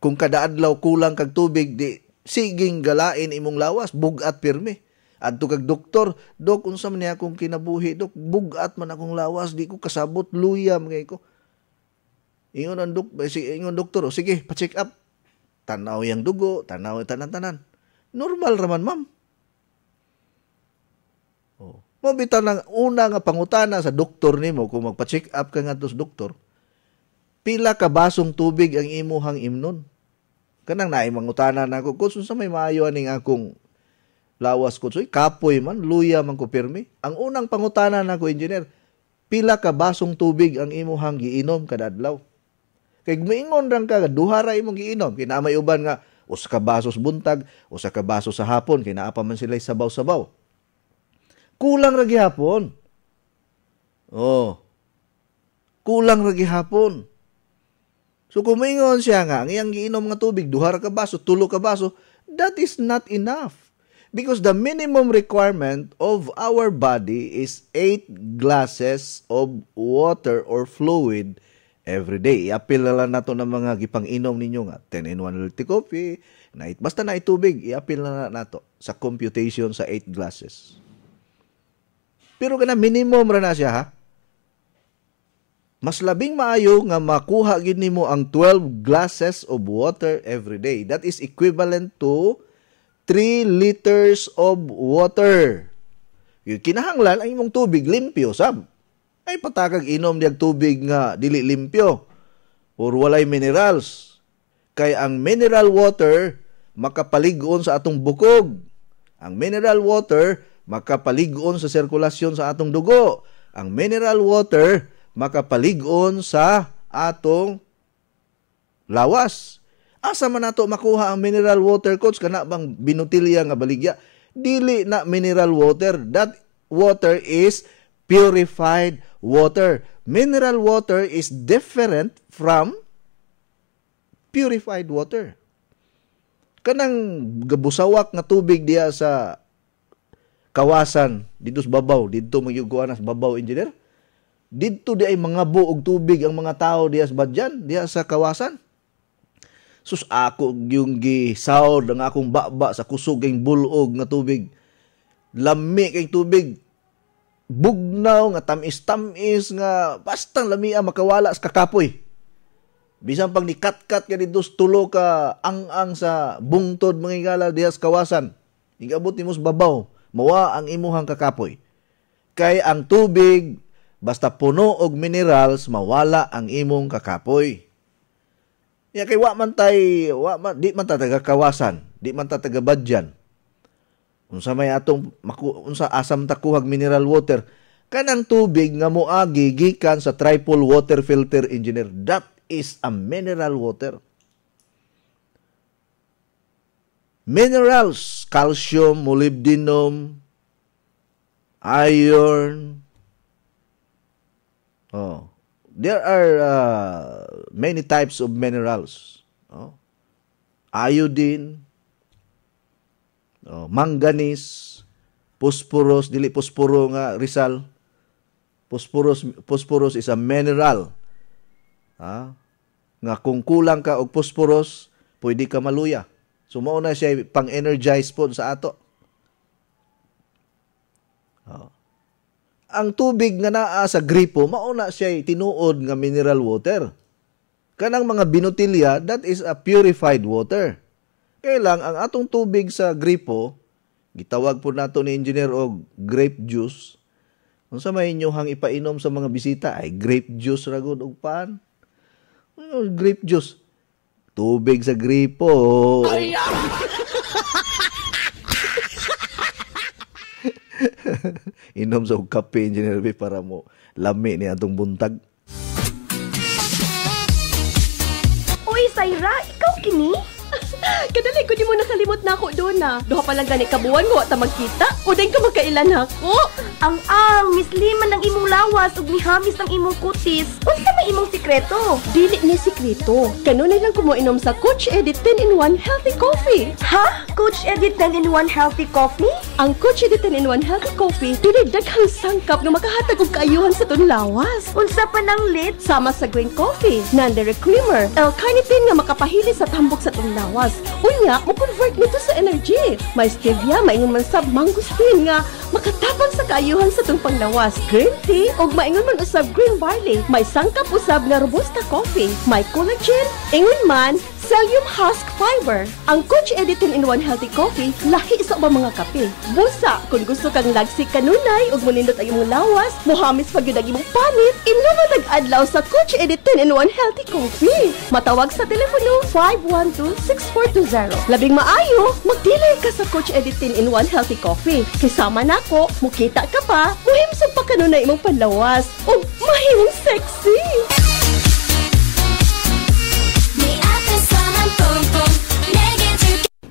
Kung kada adlaw kulang kag tubig, di siging galain imong lawas, bugat pirme. Adto kag doktor, Dok, unsa man niya akong kinabuhi, Dok, bugat man akong lawas, di ko kasabot, luyam kay ko. Ingon ang doktor, sige, pa-check up. Tanaw yang dugo, tanaw tanan-tanan. Normal raman, ma'am. Mabita ng una nga pangutana sa doktor nimo kung magpa-check up ka nga sa doktor, pila ka basong tubig ang imuhang imnon? Kanang naay mangutana na ako, Coach, unsa may maayo aning akong lawas, Coach? Kapoy man, luya man ko pirmi. Ang unang pangutana na ako, engineer, pila ka basong tubig ang imuhang giinom kada adlaw? Kay moingon rang ka, duha ra imong giinom. Kinaamay uban nga, usa ka baso sa buntag, usa ka baso sa hapon, kinaapa man sila sabaw-sabaw. Kulang ra gihapon. Kulang ra gihapon. So kung moingon siya nga, ang iyang giinom nga tubig, duha ra ka baso, 3 ka baso, that is not enough. Because the minimum requirement of our body is 8 glasses of water or fluid every day. I-appeal na lang nato ng mga gipang-inom ninyo nga 10-in-1 healthy coffee. Basta na itubig, i-appeal na nato sa computation sa 8 glasses. Pero kana minimum ra na siya ha. Mas labing maayo nga makuha gid nimo ang 12 glasses of water every day. That is equivalent to 3 liters of water. Yung kinahanglan ang imong tubig limpyo sab. Ay patakag inom diag tubig nga dili limpyo or walay minerals. Kay ang mineral water makapalig-on sa atong bukog. Ang mineral water makapalig-on sa sirkulasyon sa atong dugo. Ang mineral water makapalig-on sa atong lawas. Asa man nato makuha ang mineral water, coach? Kana bang binutilya nga baligya? Dili na mineral water. That water is purified water. Mineral water is different from purified water. Kanang gabusawak nga tubig diya sa kawasan, dito sa babaw, dito magyuguan sa babaw, engineer. Dito di ay mga buog tubig ang mga tao diya sa badyan, diya sa kawasan. Sus ako yung gisawd ang akong baba sa kusog kay bulog nga tubig. Lami kay tubig. Bugnaw nga tamis-tamis nga bastang lamia makawala sa kakapoy. Bisan pag nikat-kat ka dito tulo ka ang sa bungtod mga igala diha sa kawasan. Igabot nimo sa babaw, mawa ang imuhang kakapoy. Kay ang tubig basta puno og minerals mawala ang imong kakapoy. Ya kay di man ta taga kawasan, di man ta taga badyan. Unsa may atong unsa asam ta kuhag mineral water, kanang tubig nga moagi gikan sa triple water filter, engineer. That is a mineral water. Minerals, calcium, molybdenum, iron. There are many types of minerals. Iodine, manganese, phosphorus, dili posporo nga Rizal. Phosphorus is a mineral. Nga kung kulang ka og phosphorus, pwede ka maluya. So mao na siya pang-energize po sa ato. Ang tubig nga naa sa gripo, mauna siya tinuod nga mineral water. Kanang mga binutilya, that is a purified water. Kaya lang, ang atong tubig sa gripo, gitawag po nato ni engineer og grape juice. Kung sa may inyong ipainom sa mga bisita, ay grape juice ragod og pan. Grape juice. Tubig sa gripo. Inom sa kape, engineer B, para mo lami ni atong buntag. Uy, Syra, ikaw kini? Kadali ko di mo nakalimot na ako doon na. Duha pa lang gani kabuwan ko at magkita. O din ka magkailan ako. Ang misliman ng imong lawas ug mihamis ng imong kutis. Unsa may imong sikreto? Dili ni sikreto. Kanunay lang ko mo inom sa Coach Edit 10-in-1 Healthy Coffee. Ha? Coach Edit 10-in-1 Healthy Coffee? Ang Coach Edit 10-in-1 Healthy Coffee dili daghang sangkap nga makahatag og kaayuhan sa tun lawas. Unsa pa nang lit? Sama sa green coffee, non-dairy creamer, L-carnitine nga makapahili sa tambok sa tun lawas. Unya, mo convert nito sa energy. May stevia, maingon man sab mangosteen nga makatapang sa kaayuhan sa tong panglawas. Green tea ug maingon man usab green barley. May sangkap usab nga robusta coffee. May collagen, ingon man psyllium husk fiber. Ang Coach Edit 10-in-1 Healthy Coffee lahi sa ubang mga kape. Busa, kung gusto kang lagsik kanunay ug munindot ang imong lawas, mohamis pag yun ang imong panit, inuman nag-adlaw sa Coach Edit 10-in-1 Healthy Coffee. Matawag sa telepono 512-6420. Labing maayo, magdilay ka sa Coach Edit 10-in-1 Healthy Coffee. Kasama nako, mukita ka pa, muhimsog pa kanunay imong panlawas ug mahimong sexy.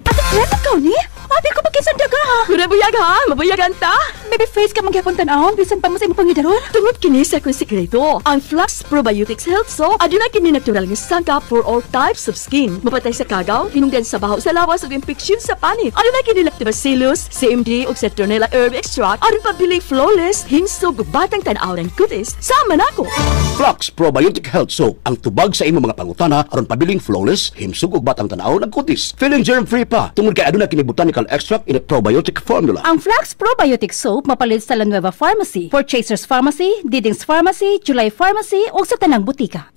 Ate, ikaw ni? Abi ko magkisandaga ha. Mabuyag ha? Mabuyagan ta? baby face ka mangyapon tan-awon bisan pa mo sa imong pangidaron. Tungod kini sa akong sikreto, ang Flux Probiotics Health Soap aduna kini natural nga sangkap for all types of skin. Mapatay sa kagaw, hinungdan sa baho sa lawas ug infeksyon sa panit. Aduna kini Lactobacillus, CMD ug Citronella herb extract aron pabiling flawless, hinsog ug batang tan-aw ng kutis. Sama nako. Flux Probiotic Health Soap ang tubag sa imong mga pangutana aron pabiling flawless, himsog ug batang tan-aw ng kutis. Feeling germ-free pa tungod kay aduna kini botanical extract in a probiotic formula. Ang Flux Probiotic Soap mapalit sa La Nueva Pharmacy, Purchasers Pharmacy, Diding's Pharmacy, July Pharmacy ug sa tanang butika.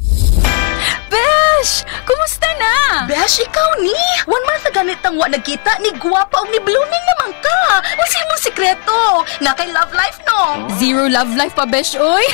Besh! Kumusta na? Besh, ikaw ni? 1 month na ganit ang wa nagkita ni Guwapa o ni Blooming naman ka. Wala mong sikreto. Na kay love life, no? Zero love life pa, besh, oy.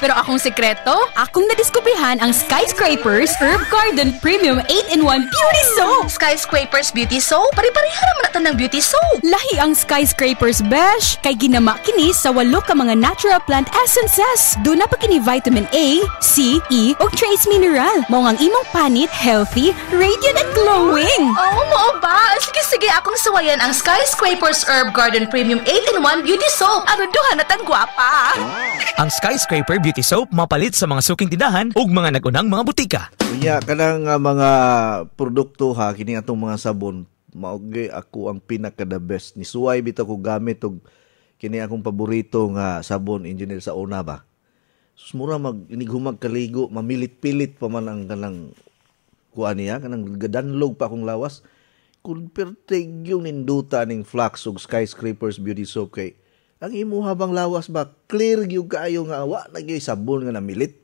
Pero akong sekreto, Akong nadiskubrihan ang Skyscrapers Herb Garden Premium 8-in-1 Beauty Soap. Skyscrapers Beauty Soap? Pari-pariha naman natin ng beauty soap. Lahi ang Skyscrapers besh kay ginama kini sa 8 ka mga natural plant essences. Duna pa kini vitamin A, C, E ug trace mineral. Mao ang imong panit healthy, radiant and glowing. Oo, mo ba? Sige, akong suwayan ang Skyscrapers Herb Garden Premium 8-in-1 Beauty Soap. Aron duha na tan gwapa. Ang Skyscraper Beauty Soap mapalit sa mga suking tindahan ug mga nagunang mga butika. Unya kanang mga produkto ha kini atong mga sabon maogi ako ang pinaka the best ni suway bitaw ko gamit og kini akong paborito nga sabon engineer sa una ba. Mura inigumag kaligo, mamilit-pilit pa man ang kanang kuan niya, kanang gadanlog pa akong lawas. Kung pertig yung ninduta ning Flux ug Skyscrapers Beauty Soap kay ang imo habang lawas ba clear gyud kaayo nga wa na gyud sabon nga namilit.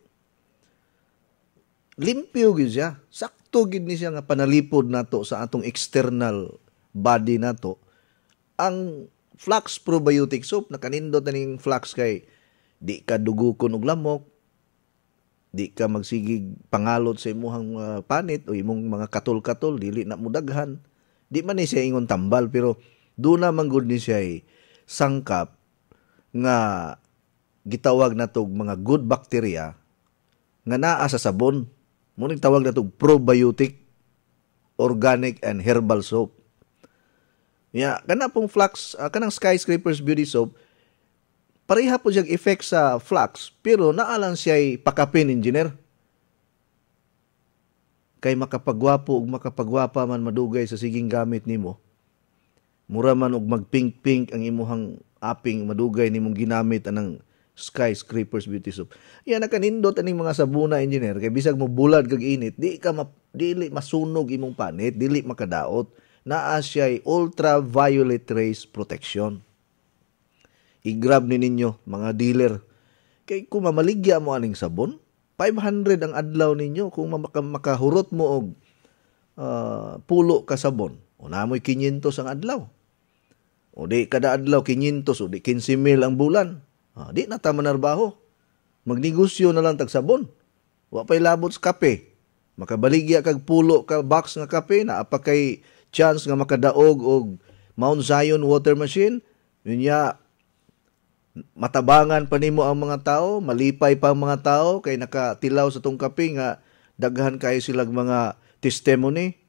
Limpyo gyud siya. Sakto gyud ni siya nga panalipod nato sa atong external body nato. Ang Flux Probiotic Soap nakanindot na ning Flux kay di ka dugukon og lamok, di ka magsigig pangalot sa imong panit o imong mga katol-katol, dili na mudaghan. Di man ni siya ingon tambal, pero doon naman gud ni siya sangkap nga gitawag na tog mga good bacteria nga naa sa sabon. Munang tawag na tog probiotic, organic and herbal soap. Kana pong Flux, kanang Skyscrapers Beauty Soap, pareha po siyang effect sa Flux, pero naalang siya'y pakapin, engineer. Kay makapagwapo ug makapagwapa man madugay sa siging gamit nimo. Mura man og magpink-pink ang imuhang aping madugay nimong ginamit anang Skyscrapers Beauty Soap. Nakanindot aning mga sabuna, engineer, kay bisag mo bulad kag init, dili masunog imong panit, dili makadaot. Naa siya'y ultraviolet rays protection. I-grab ni ninyo, mga dealer. Kay kung mamaligya mo aning sabon, 500 ang adlaw ninyo. Kung makahurot mo og pulo ka sabon, una mo'y 500 ang adlaw. O di kada adlaw 500, o di 15,000 ang bulan. Di na ta manarbaho. Magnegosyo na lang tag sabon. Wa pay labot sa kape. Makabaligya kag pulo ka box nga kape, na apa kay chance nga makadaog og Mount Zion water machine. Yunya matabangan pa nimo ang mga tao, malipay pa ang mga tao kay nakatilaw sa tong kape nga daghan kayo silang mga testimony.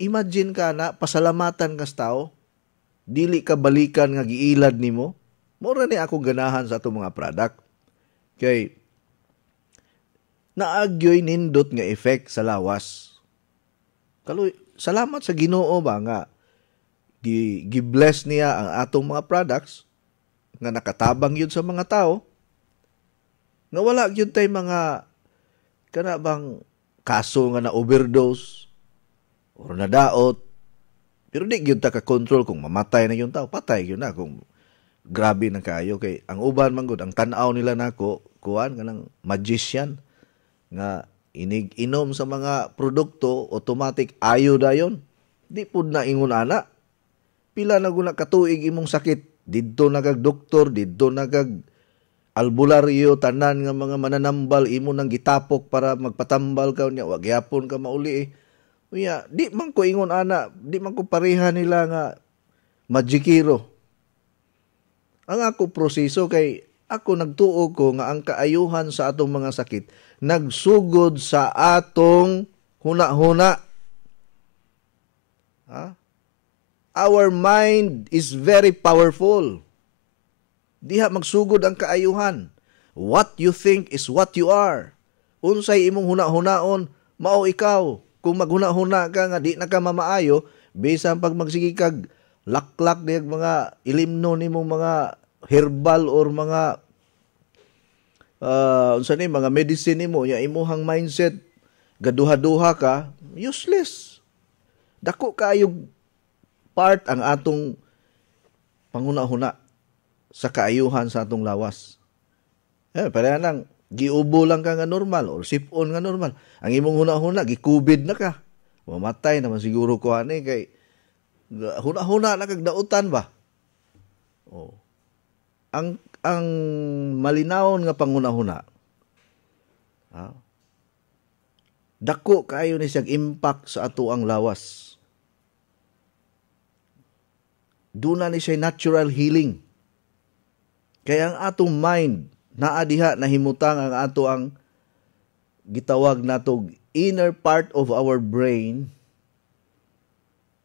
Imagine ka na pasalamatan ka sa tao, dili ka balikan nga giilad nimo. Mora ni akong ganahan sa atong mga product. Kay naagyoy nindot nga effect sa lawas. Kaloy, salamat sa Ginoo ba nga gi-bless niya ang atong mga products nga nakatabang yun sa mga tao, nga wala yun tayo mga kana bang kaso nga na overdose or nadaot, pero di yun ta ka-control kung mamatay na yung tao, patay yun na kung grabe na kayo. Kay ang uban man gud ang tan-aw nila nako kuan kanang magician nga inom sa mga produkto, automatic ayo dayon. Di pud na ingon ana. Pila na guna katuig imong sakit, didto nagag doktor, didto nagag albularyo, tanan nga mga mananambal imo nang gitapok para magpatambal ka niya, wag yapon ka mauli. Unya, di man ko ingon ana, di man ko pareha nila nga magikiro. Ang ako proseso kay ako nagtuo ko nga ang kaayuhan sa atong mga sakit nagsugod sa atong huna-huna. Our mind is very powerful. Diha magsugod ang kaayuhan. What you think is what you are. Unsay imong huna-hunaon, mao ikaw. Kung maghuna-huna ka nga di na ka mamaayo, bisan pag magsigi kag laklak niyag mga ilimno nimong mga herbal or mga unsa ni mga medicine nimo, ya imuhang mindset gaduha-duha ka, useless. Dako kaayog part ang atong panguna-huna sa kaayuhan sa atong lawas. Para nang giubo lang ka nga normal or sipon nga normal. Ang imong huna-huna, gikubid na ka. Mamatay naman siguro ko ani kay huna-huna na kag dautan ba? Oh. Ang malinawon nga panguna-huna. Dako kaayo ni siyang impact sa ato ang lawas. Duna ni siya natural healing. Kaya ang atong mind, naa diha nahimutang ang ato ang gitawag natog inner part of our brain,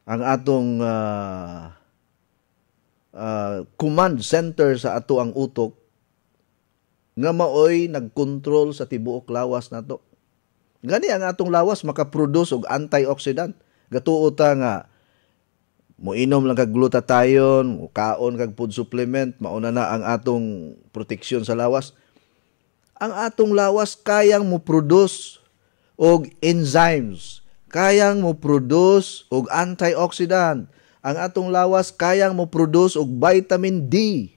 ang atong command center sa ato ang utok, nga maoy nagkontrol sa tibuok lawas nato. Gani ang atong lawas makaproduce og antioxidant. Gatuo ta nga moinom lang kag glutathione, kaon kag food supplement, mauna na ang atong proteksyon sa lawas. Ang atong lawas kayang mo produce og enzymes, kayang mo produce og antioxidant. Ang atong lawas kayang mo produce og vitamin D.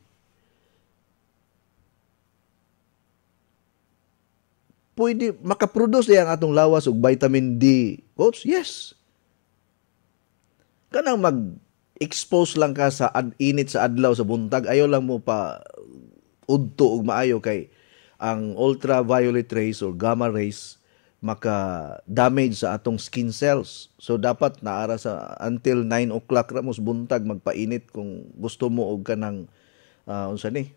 Pwede makaproduce ang atong lawas og vitamin D. Oops, yes. Kanang mag-expose lang ka sa init sa adlaw sa buntag, ayaw lang mo pa udto og maayo kay ang ultraviolet rays or gamma rays maka-damage sa atong skin cells. So dapat naara sa until 9 o'clock ra mos buntag magpainit kung gusto mo og kanang unsa ni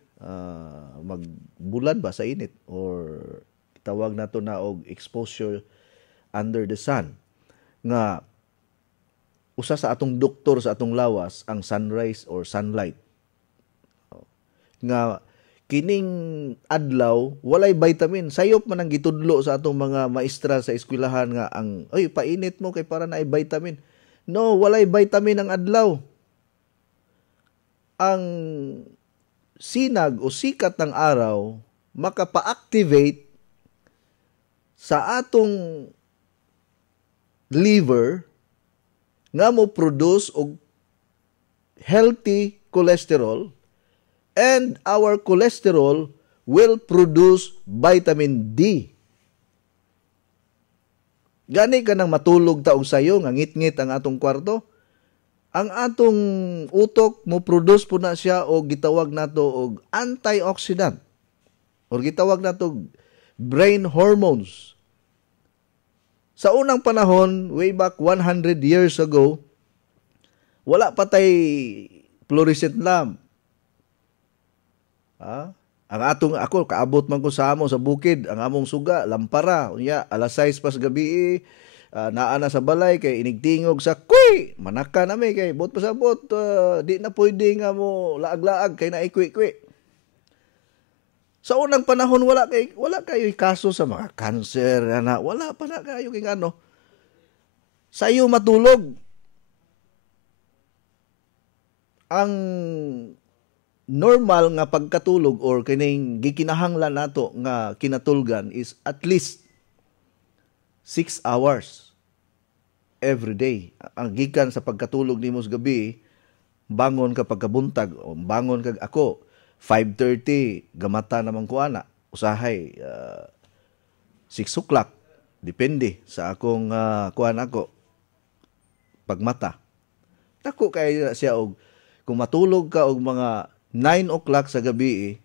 magbulan ba sa init or tawag nato na og exposure under the sun nga usa sa atong doktor sa atong lawas ang sunrise or sunlight. Nga kining adlaw walay vitamin, sayop man ang gitudlo sa atong mga maestra sa eskwelahan nga ang painit mo kay para naay vitamin. No, walay vitamin ang adlaw. Ang sinag o sikat ng araw makapa-activate sa atong liver nga mo produce og healthy cholesterol, and our cholesterol will produce vitamin D. Gani ka nang matulog ta og sayo nga ngit-ngit ang atong kwarto, ang atong utok mo produce po na siya og gitawag nato og antioxidant or gitawag nato brain hormones. Sa unang panahon, way back 100 years ago, wala pa tay fluorescent lamp. Ako kaabot man ko sa amo sa bukid, ang among suga lampara, unya alas 6 pas gabi naa na sa balay kay inigtingog sa kuy, manaka na may kay bot pasabot di na pwede nga mo laag-laag kay naay kuy-kuy. Sa unang panahon wala kayo kaso sa mga cancer ana, wala pa na kayo king ano. Sayo matulog. Ang normal nga pagkatulog or kining gikinahanglan nato nga kinatulgan is at least 6 hours every day. Ang gikan sa pagkatulog nimo sa gabi, bangon ka pagkabuntag o bangon kag ako 5:30 gamata naman ko ana usahay 6 o'clock depende sa akong kuan ako pagmata. Dako kay siya og kung matulog ka og mga 9 o'clock sa gabi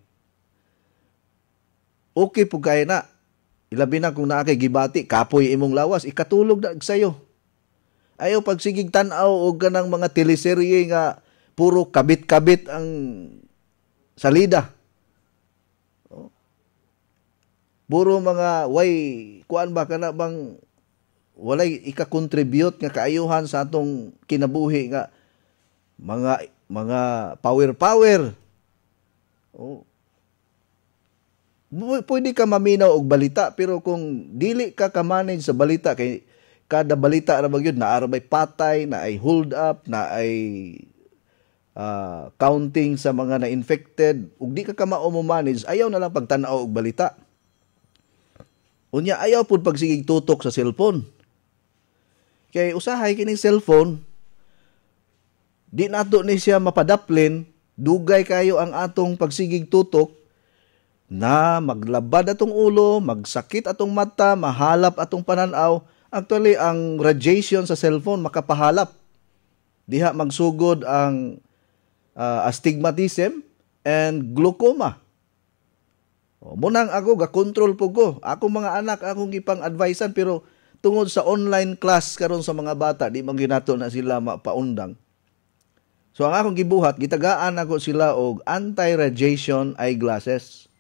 okay po kay na. Ilabi na kung naa kay gibati kapoy imong lawas ikatulog na sayo. Ayaw pagsigig tan-aw og kanang mga teleserye nga puro kabit-kabit ang salida. Puro mga kuan ba kana bang walay ika-contribute nga kaayuhan sa atong kinabuhi nga mga power. Oh. Pwede ka maminaw og balita pero kung dili ka ka-manage sa balita kay kada balita ra magyud na may patay, na ay hold up, na ay counting sa mga na-infected, ug di ka mao mo manage, ayaw na lang pagtan-aw og balita. Unya ayaw pud pagsigig tutok sa cellphone. Kay usahay kining cellphone, di nato ni siya mapadaplin, dugay kayo ang atong pagsigig tutok na maglabad atong ulo, magsakit atong mata, mahalap atong pananaw. Actually, ang radiation sa cellphone makapahalap. Diha magsugod ang astigmatism and glaucoma. Munang ako, ga-control po ko. Ako mga anak, akong ipang-advisean, pero tungod sa online class karon sa mga bata, di man ginato na sila mapaundang. So ang akong gibuhat, gitagaan ako sila og anti-radiation eyeglasses.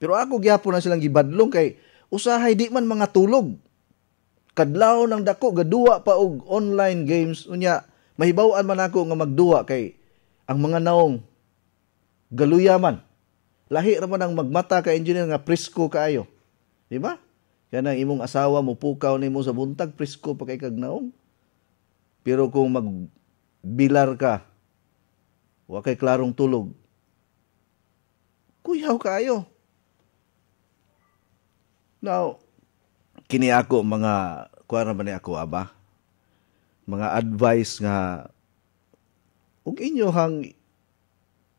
Pero ako gyapon na silang gibadlong kay usahay di man mga tulog. Kadlaw ng dako gaduwa pa og online games unya mahibaw-an man ako nga magduwa kay ang mga naong galuyaman. Lahi ra man ang magmata ka engineer nga presko kaayo. Di ba? Kaya nang imong asawa mo pukaw nimo sa buntag presko pa kay kag naong. Pero kung magbilar ka, wa kay klarong tulog. Kuyaw kaayo. Now, kini ako mga, kuha naman ni ako, aba, mga advice nga, ug inyohang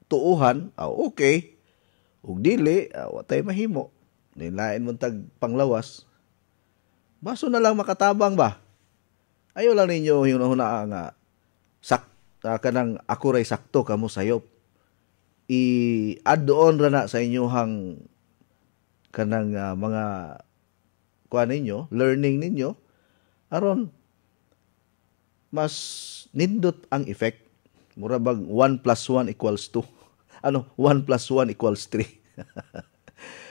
tuuhan, okay, ug dili, watay mahimo, nilain mo tag panglawas, baso na lang makatabang ba? Ayaw lang ninyo hinuna nga, kanang akuray sakto kamo sayop, i-add on ra na sa inyohang kanang mga kuha ninyo, learning ninyo, aron mas nindot ang effect. Mura bag 1 + 1 = 2. 1 + 1 = 3.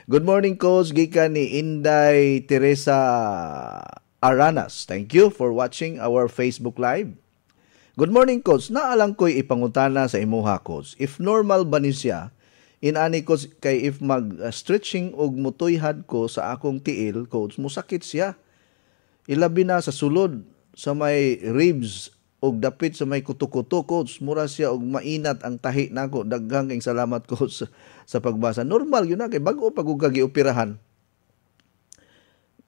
Good morning, Coach. Gikan ni Inday Teresa Aranas. Thank you for watching our Facebook Live. Good morning, Coach. Naalang ko'y ipangutana sa imuha, Coach. If normal ba ni siya, inani ko kay if mag-stretching og mutuyhad ko sa akong tiil, Coach, musakit siya. Ilabi na sa sulod, sa may ribs, og dapit sa may kuto-kuto, Coach. Mura siya og mainat ang tahi nako. Daghang kayong salamat, Coach, sa pagbasa. Normal yun na, kay bago pag gioperahan.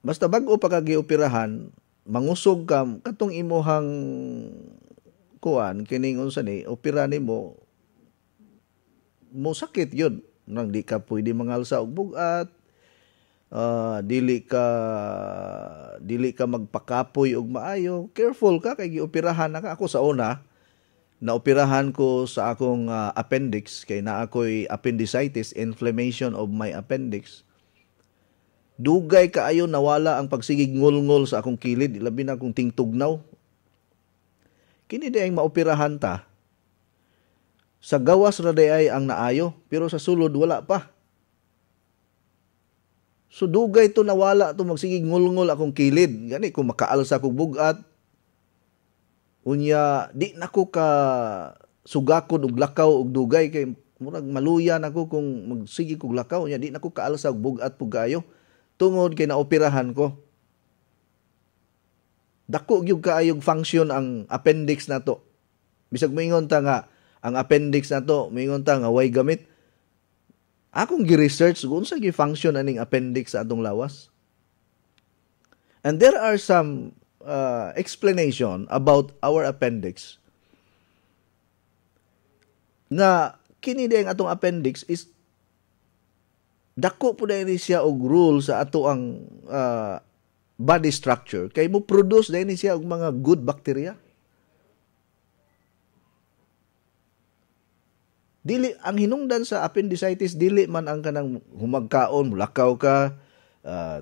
Basta bago pa gioperahan, mangusog ka, katong imuhang kuan, kining unsa ni, opera nimo, mo sakit yun. Nang di ka pwede mangalsa og bugat, dili ka magpakapoy og maayo. Careful ka kay gioperahan na ka. Ako sa una, naoperahan ko sa akong appendix kay naa ko'y appendicitis, inflammation of my appendix. Dugay kaayo nawala ang pagsigig ngol-ngol sa akong kilid, labi na akong tingtugnaw. Kini di ang maoperahan ta. Sa gawas ra ay ang naayo, pero sa sulod wala pa. So dugay to nawala to magsigig ngul-ngul akong kilid. Gani kung makaalsa kog bugat. Unya di nako ka sugakod og lakaw og dugay kay murag maluya nako kung magsigig kog lakaw, unya di nako kaalsa og bugat pugayo tungod kay naoperahan ko. Dako gyud kaayog function ang appendix nato. Bisag moingon ta nga ang appendix nato, moingon ta nga way gamit. Akong gi-research kung unsa gi-function aning appendix sa atong lawas. And there are some explanation about our appendix. Na kini ang atong appendix is dako po dahil siya og rule sa ato ang body structure. Kay mo produce dahil siya og mga good bacteria. Dili ang hinungdan sa appendicitis dili man ang kanang humagkaon, mulakaw ka,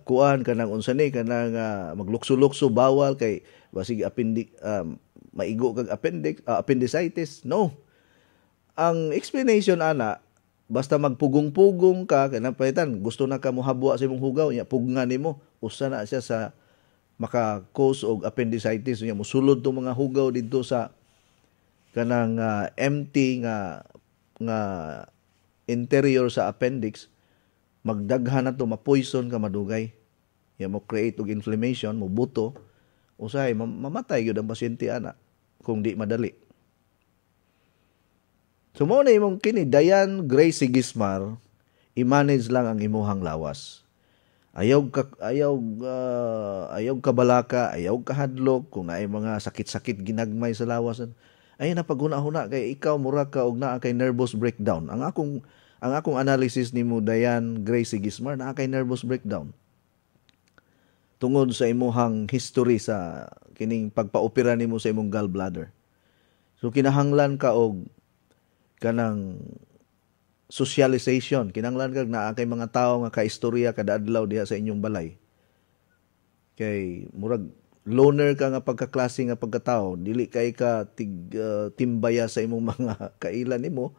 kuan kanang unsa ni kanang maglukso-lukso bawal kay basig maigo kag appendicitis. No. Ang explanation ana basta magpugong-pugong ka kanang palitan gusto na ka mohabwa sa imong hugaw nya pugngan nimo usa na siya sa maka-cause og appendicitis nya mosulod tong mga hugaw didto sa kanang empty nga interior sa appendix, magdaghan na to, mapoison ka madugay. Ya mo create og inflammation, mo buto, usahay mamatay gyud ang pasyente ana kung di madali. So mo na imong kini Dayan Grace Sigismar, i-manage lang ang imuhang lawas. Ayaw ka balaka, ayaw ka hadlok, kung naay mga sakit-sakit ginagmay sa lawas, ay napaguna-huna kay ikaw mura ka og naa kay nervous breakdown. Ang akong analysis nimo Dayan Grace Sigismar, naa kay nervous breakdown. Tungod sa imuhang history sa kining pagpaopera nimo sa imong gallbladder. So kinahanglan ka og kanang socialization, kinahanglan kag naa kay mga tawo nga kaistorya kada adlaw diha sa inyong balay. Kay murag loner ka nga pagkaklase nga pagkatao, dili kay ka timbaya sa imong mga kailan nimo,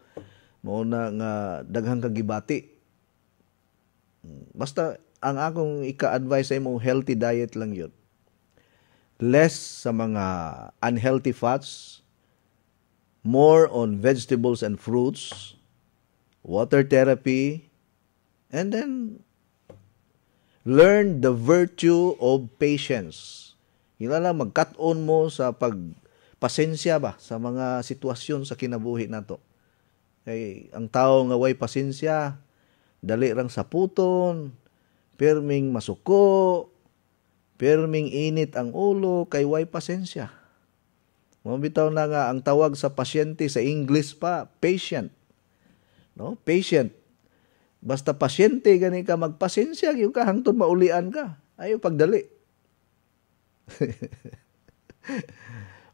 mao na nga daghang kag gibati. Basta ang akong ika-advise sa imong healthy diet lang yun. Less sa mga unhealthy fats, more on vegetables and fruits, water therapy, and then learn the virtue of patience. Yun lang, mag-cut-on mo sa pagpasensya ba sa mga sitwasyon sa kinabuhi nato. Kay ang tao nga way pasensya, dali rang saputon, perming masuko, perming init ang ulo, kay way pasensya. Mabitaw na nga ang tawag sa pasyente sa English pa, patient. No? Patient. Basta pasyente gani ka magpasensya, yung ka hangtod maulian ka. Ayaw pagdali.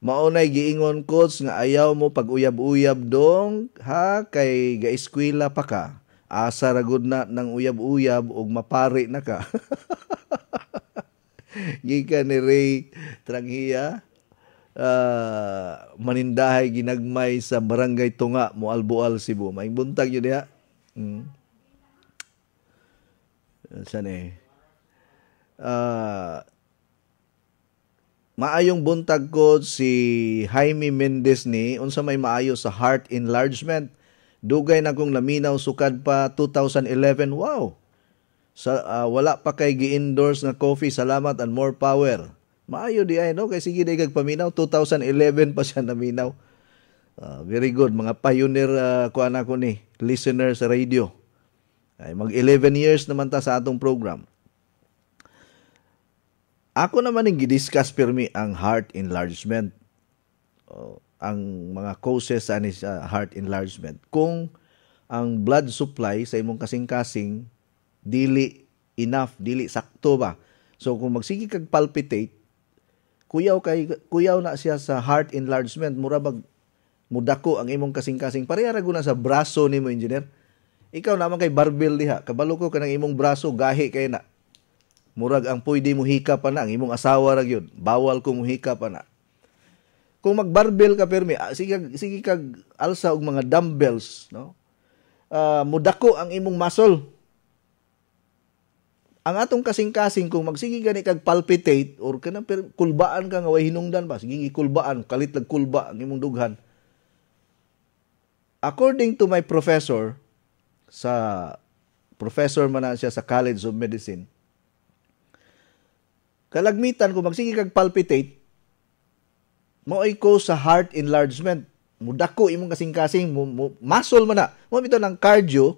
Maunay giingon coach nga ayaw mo pag uyab-uyab dong ha kay gaeskwela pa ka. Asa ra gud na nang uyab-uyab ug mapari na ka. Gikan ni Ray Tranghia, manindahay ginagmay sa Barangay Tunga, Moalboal, Cebu. May buntag yun diha. Saan maayong buntag ko si Jaime Mendez ni unsa may maayo sa heart enlargement. Dugay na kong laminaw sukad pa 2011. Wow. Wala pa kay gi-endorse nga coffee. Salamat and more power. Maayo di ay no kay sige day kag paminaw 2011 pa siya naminaw. Very good mga pioneer kuan ako ni listener sa radio. Ay mag 11 years naman ta sa atong program. Ako naman yung gidiscuss pirmi ang heart enlargement. Ang mga causes sa heart enlargement. Kung ang blood supply sa imong kasing-kasing dili enough, dili sakto ba. So kung magsige kag palpitate, kuyaw na siya sa heart enlargement, murabag mudako ang imong kasing-kasing. Pareha ra guna sa braso nimo, engineer. Ikaw naman kay barbell diha, kabalo ko kanang imong braso gahi kay na. Murag ang pwede mo hika pa na, ang imong asawa ra gyud. Bawal ko mo hika pa na. Kung magbarbell ka permi, sige kag alsa og mga dumbbells, no? Mudako ang imong muscle. Ang atong kasing-kasing kung magsige gani kag palpitate or kanang kulbaan ka nga way hinungdan ba, sige kulbaan, kalit lag kulba ang imong dughan. According to my professor man na siya sa College of Medicine, kalagmitan kung magsige kag palpitate, maoy ko sa heart enlargement. Mudako imong kasing-kasing, muscle man na. Mo bitaw ng cardio.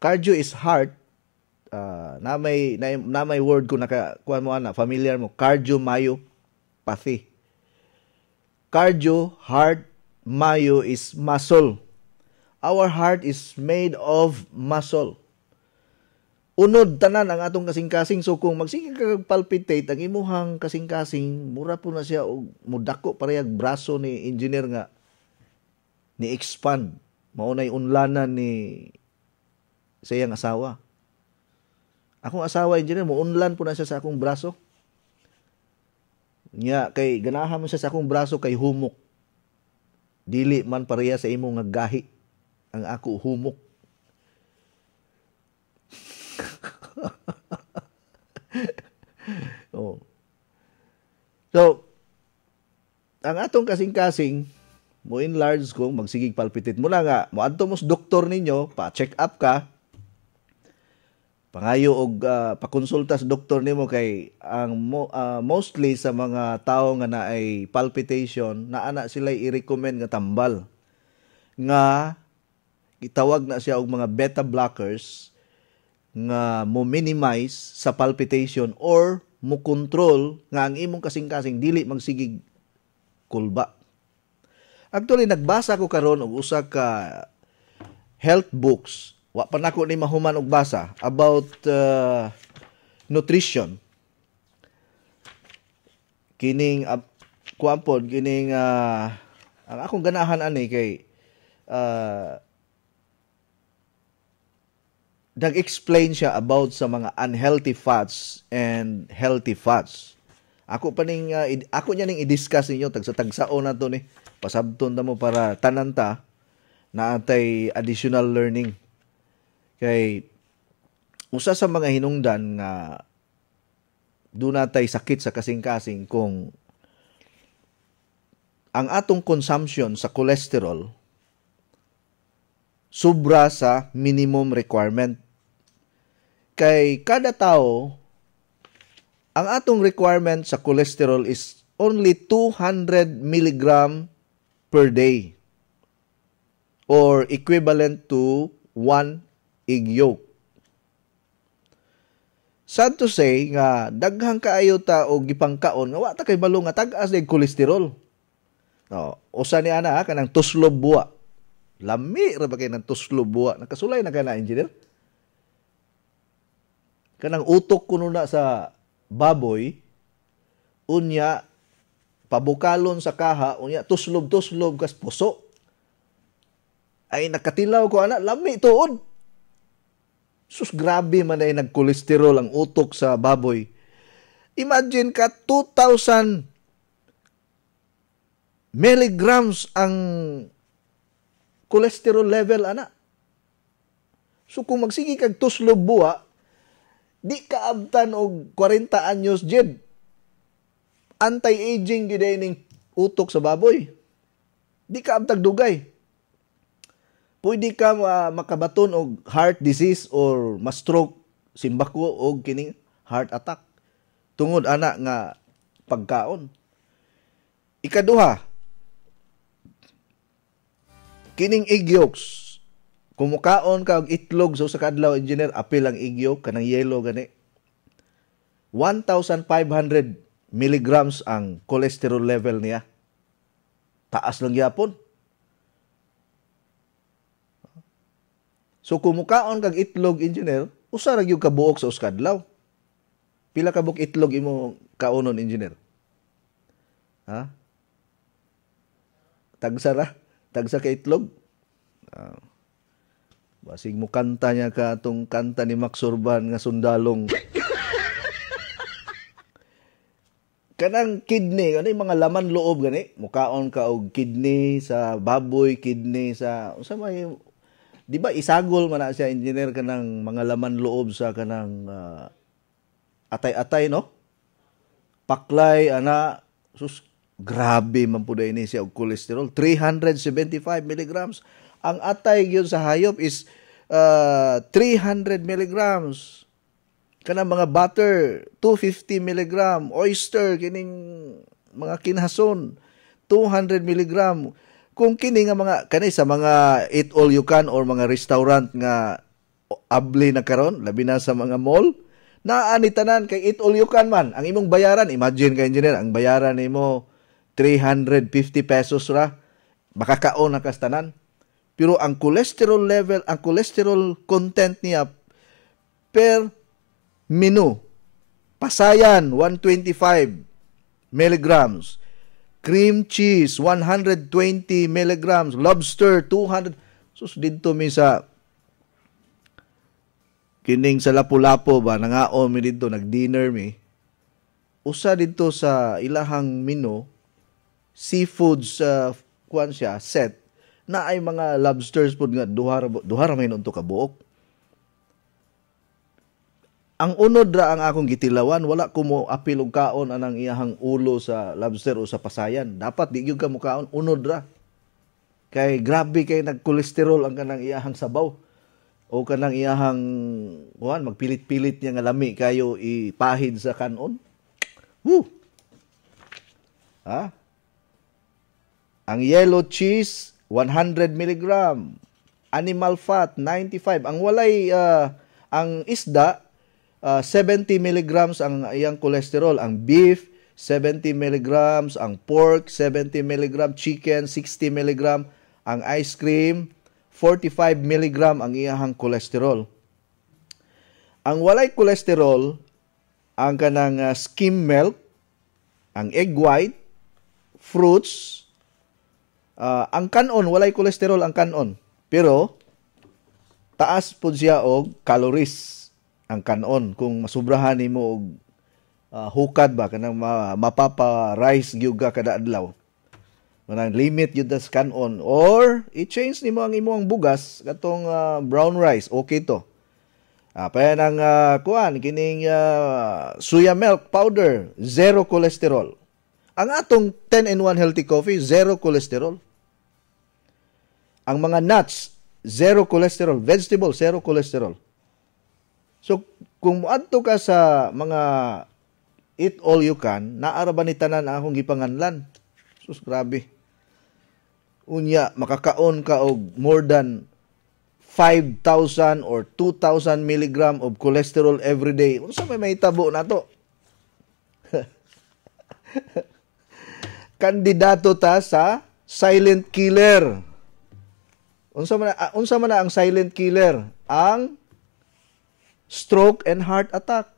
Cardio is heart. Na may word ko nakakuha mo ana, familiar mo, cardiomyopathy. Cardio, heart, myo is muscle. Our heart is made of muscle. Unod tanan ang atong kasing-kasing. So kung magsige ka palpitate ang imuhang kasing-kasing, mura po na siya og mudako parehag braso ni engineer nga ni expand. Maunay unlanan ni sa iyang asawa. Akong asawa engineer mo unlan po na siya sa akong braso. Nya kay ganahan mo siya sa akong braso kay humok. Dili man pareha sa imong nga gahi. Ang ako humok. So, ang atong kasing-kasing, mo enlarge kung magsigig palpitate mo na nga mo adto mo sa doktor ninyo pa check up ka pangayo og pakonsulta sa doktor nimo kay ang mostly sa mga tao nga naay palpitation naa sila i-recommend nga tambal nga itawag na siya og mga beta blockers nga mo minimize sa palpitation or mo control nga ang imong kasing-kasing dili magsigig kulba. Actually, nagbasa ko karon og usa ka health books. Wa pa nako ni mahuman og basa about nutrition. Kining kuampod kining ang akong ganahan ani kay nag-explain siya about sa mga unhealthy fats and healthy fats. Ako pa ning ako nya ning i-discuss ninyo tagsa-tagsaon na to ni pasabton ta mo para tanan ta na atay additional learning. Kay usa sa mga hinungdan nga do natay sakit sa kasing-kasing kung ang atong consumption sa cholesterol sobra sa minimum requirement. Kay kada tao ang atong requirement sa cholesterol is only 200 milligram per day or equivalent to 1 egg yolk. Sad to say nga daghang kaayo ta og gipangkaon nga wa ta kay balo nga tag-as og cholesterol. No, usa ni ana kanang tuslob buwa. Lami ra ba kay nang tuslob buwa? Nakasulay na kana engineer? Kanang utok kuno na sa baboy unya pabukalon sa kaha unya tuslob-tuslob kas puso. Ay nakatilaw ko ana lami tuod. Sus grabe man ay nagkolesterol ang utok sa baboy. Imagine ka 2,000 milligrams ang cholesterol level ana. So kung magsige kag tuslob buwa, di ka abtan og 40 anyos jed. Anti-aging gid ning utok sa baboy. Di ka abtag dugay. Pwede ka makabaton og heart disease or ma-stroke simbako og kining heart attack tungod ana nga pagkaon. Ikaduha, kining egg yolks. Kumukaon ka og itlog sa usa ka adlaw engineer, apil ang egg yolk kanang yellow gani. 1,500 milligrams ang cholesterol level niya. Taas lang gyapon. So kumukaon kag itlog engineer, usa ra gyud ka buok sa usa ka adlaw. Pila ka buok itlog imo kaonon engineer? Ha? Tagsa ka itlog? Basig mo kanta niya ka atong kanta ni Max Urban nga sundalong. Kanang kidney, ano yung mga laman loob gani? Mukaon ka og kidney sa baboy, kidney sa unsa may di ba isagol man na siya engineer kanang mga laman loob sa kanang atay-atay no? Paklay ana sus grabe man pud ini siya og cholesterol 375 milligrams. Ang atay gyud sa hayop is 300 milligrams. Kanang mga butter 250 milligram, oyster kining mga kinhason 200 milligram. Kung kini nga mga kanay sa mga eat all you can or mga restaurant nga abli na karon labi na sa mga mall naa ni tanan kay eat all you can man ang imong bayaran, imagine ka engineer ang bayaran nimo 350 pesos ra makakaon na kas tanan. Pero ang cholesterol level, ang cholesterol content niya per menu, pasayan 125 milligrams, cream cheese 120 milligrams, lobster 200. Sus didto mi sa kining sa Lapu-Lapu ba nangaon mi didto nag-dinner mi. Usa didto sa ilahang menu seafoods kuan siya set na ay mga lobsters pud nga duha ra may unto ka buok. Ang unod ra ang akong gitilawan, wala ko mo apil og kaon anang iyahang ulo sa lobster o sa pasayan. Dapat di gyud ka mo kaon unod ra. Kay grabe kay nagkolesterol ang kanang iyahang sabaw. O kanang iyahang magpilit-pilit niya nga lami kayo ipahid sa kanon. Woo! Ha? Ang yellow cheese 100 mg, animal fat 95. Ang walay ang isda 70 mg ang iyang kolesterol, ang beef 70 mg, ang pork 70 mg, chicken 60 mg, ang ice cream 45 mg ang iyang kolesterol. Ang walay kolesterol ang kanang skim milk, ang egg white, fruits, ang kanon walay kolesterol ang kanon. Pero taas pud siya og calories ang kanon kung masubrahan nimo og hukad ba kanang mapapa-rice gyud ka kada adlaw. Manang limit yun das kanon or i-change nimo ang imong bugas katong brown rice, okay to. Paya ng kining soya milk powder, zero cholesterol. Ang atong 10-in-1 healthy coffee, zero cholesterol. Ang mga nuts, zero cholesterol. Vegetable, zero cholesterol. So, kung muadto ka sa mga eat all you can, naara ba ni tanan akong gipanganlan? Sus, grabe. Unya, makakaon ka og more than 5,000 or 2,000 milligram of cholesterol every day. Unsa may tabo na to? Kandidato ta sa silent killer. Unsa man ang silent killer? Ang stroke and heart attack.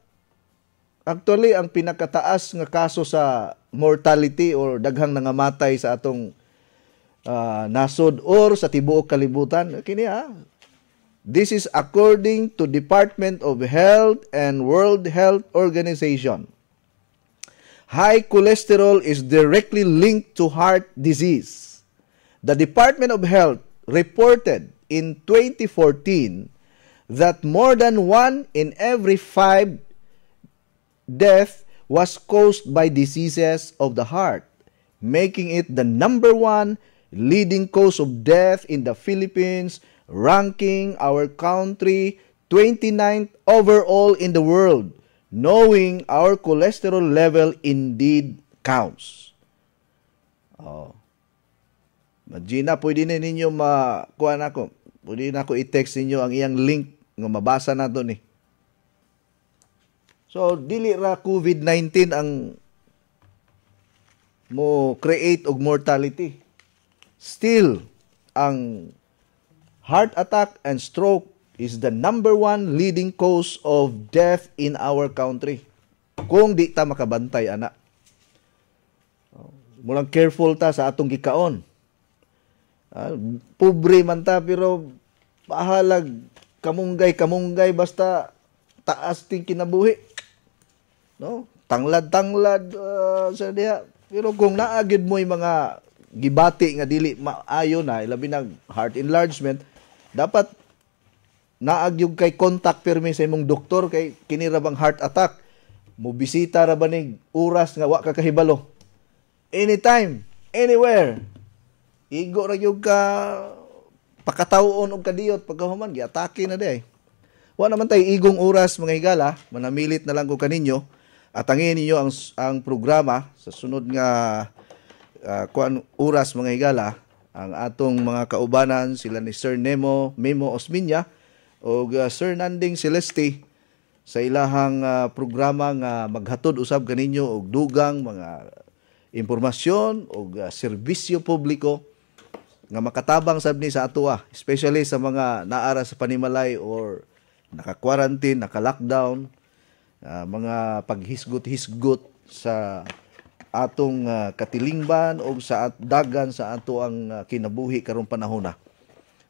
Actually, ang pinakataas nga kaso sa mortality or daghang nangamatay sa atong nasod or sa tibuok kalibutan, kini this is according to Department of Health and World Health Organization. High cholesterol is directly linked to heart disease. The Department of Health reported in 2014 that more than 1 in every 5 death was caused by diseases of the heart, making it the number 1 leading cause of death in the Philippines, ranking our country 29th overall in the world, knowing our cholesterol level indeed counts. Gina, pwede na ninyo makuha na ko. Pwede na ko i-text ninyo ang iyang link nga mabasa na doon eh. So, dili ra COVID-19 ang mo create og mortality. Still, ang heart attack and stroke is the number 1 leading cause of death in our country. Kung di ta makabantay, ana. Mulang careful ta sa atong gikaon. Pobre man ta, pero bahalag kamunggay, basta taas ting kinabuhi. No? Tanglad sa diha. Pero kung naagid mo yung mga gibati nga dili maayo na, ilabi na heart enlargement, dapat naagyog kay contact permi sa imong doktor kay kini ra bang heart attack. Mobisita ra ba ning oras nga wa ka kahibalo. Anytime, anywhere. Igo ra gyud ka pakatawon og kadiyot pagkahuman giatake na day. Wa naman tay igong oras mga higala, manamilit na lang ko kaninyo at angin ninyo ang programa sa sunod nga oras mga higala. Ang atong mga kaubanan sila ni Sir Memo Osminya o Sir Nanding Celeste sa ilahang programa nga maghatod usab kaninyo og dugang mga impormasyon o serbisyo publiko nga makatabang sab ni sa atoa, especially sa mga naara sa panimalay or naka-quarantine, naka-lockdown, mga paghisgot-hisgot sa atong katilingban o sa dagan sa ato ang kinabuhi karong panahon na.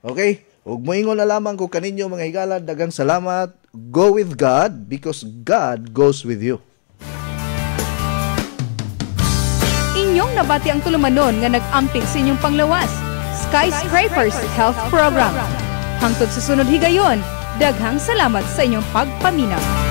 Okay? Ug moingon na lamang ko kaninyo mga higala, dagang salamat. Go with God because God goes with you. Inyong nabati ang tulumanon nga nag-amping sa inyong panglawas. Skyscrapers Health Program. Hangtod sa sunod higayon, daghang salamat sa inyong pagpaminaw.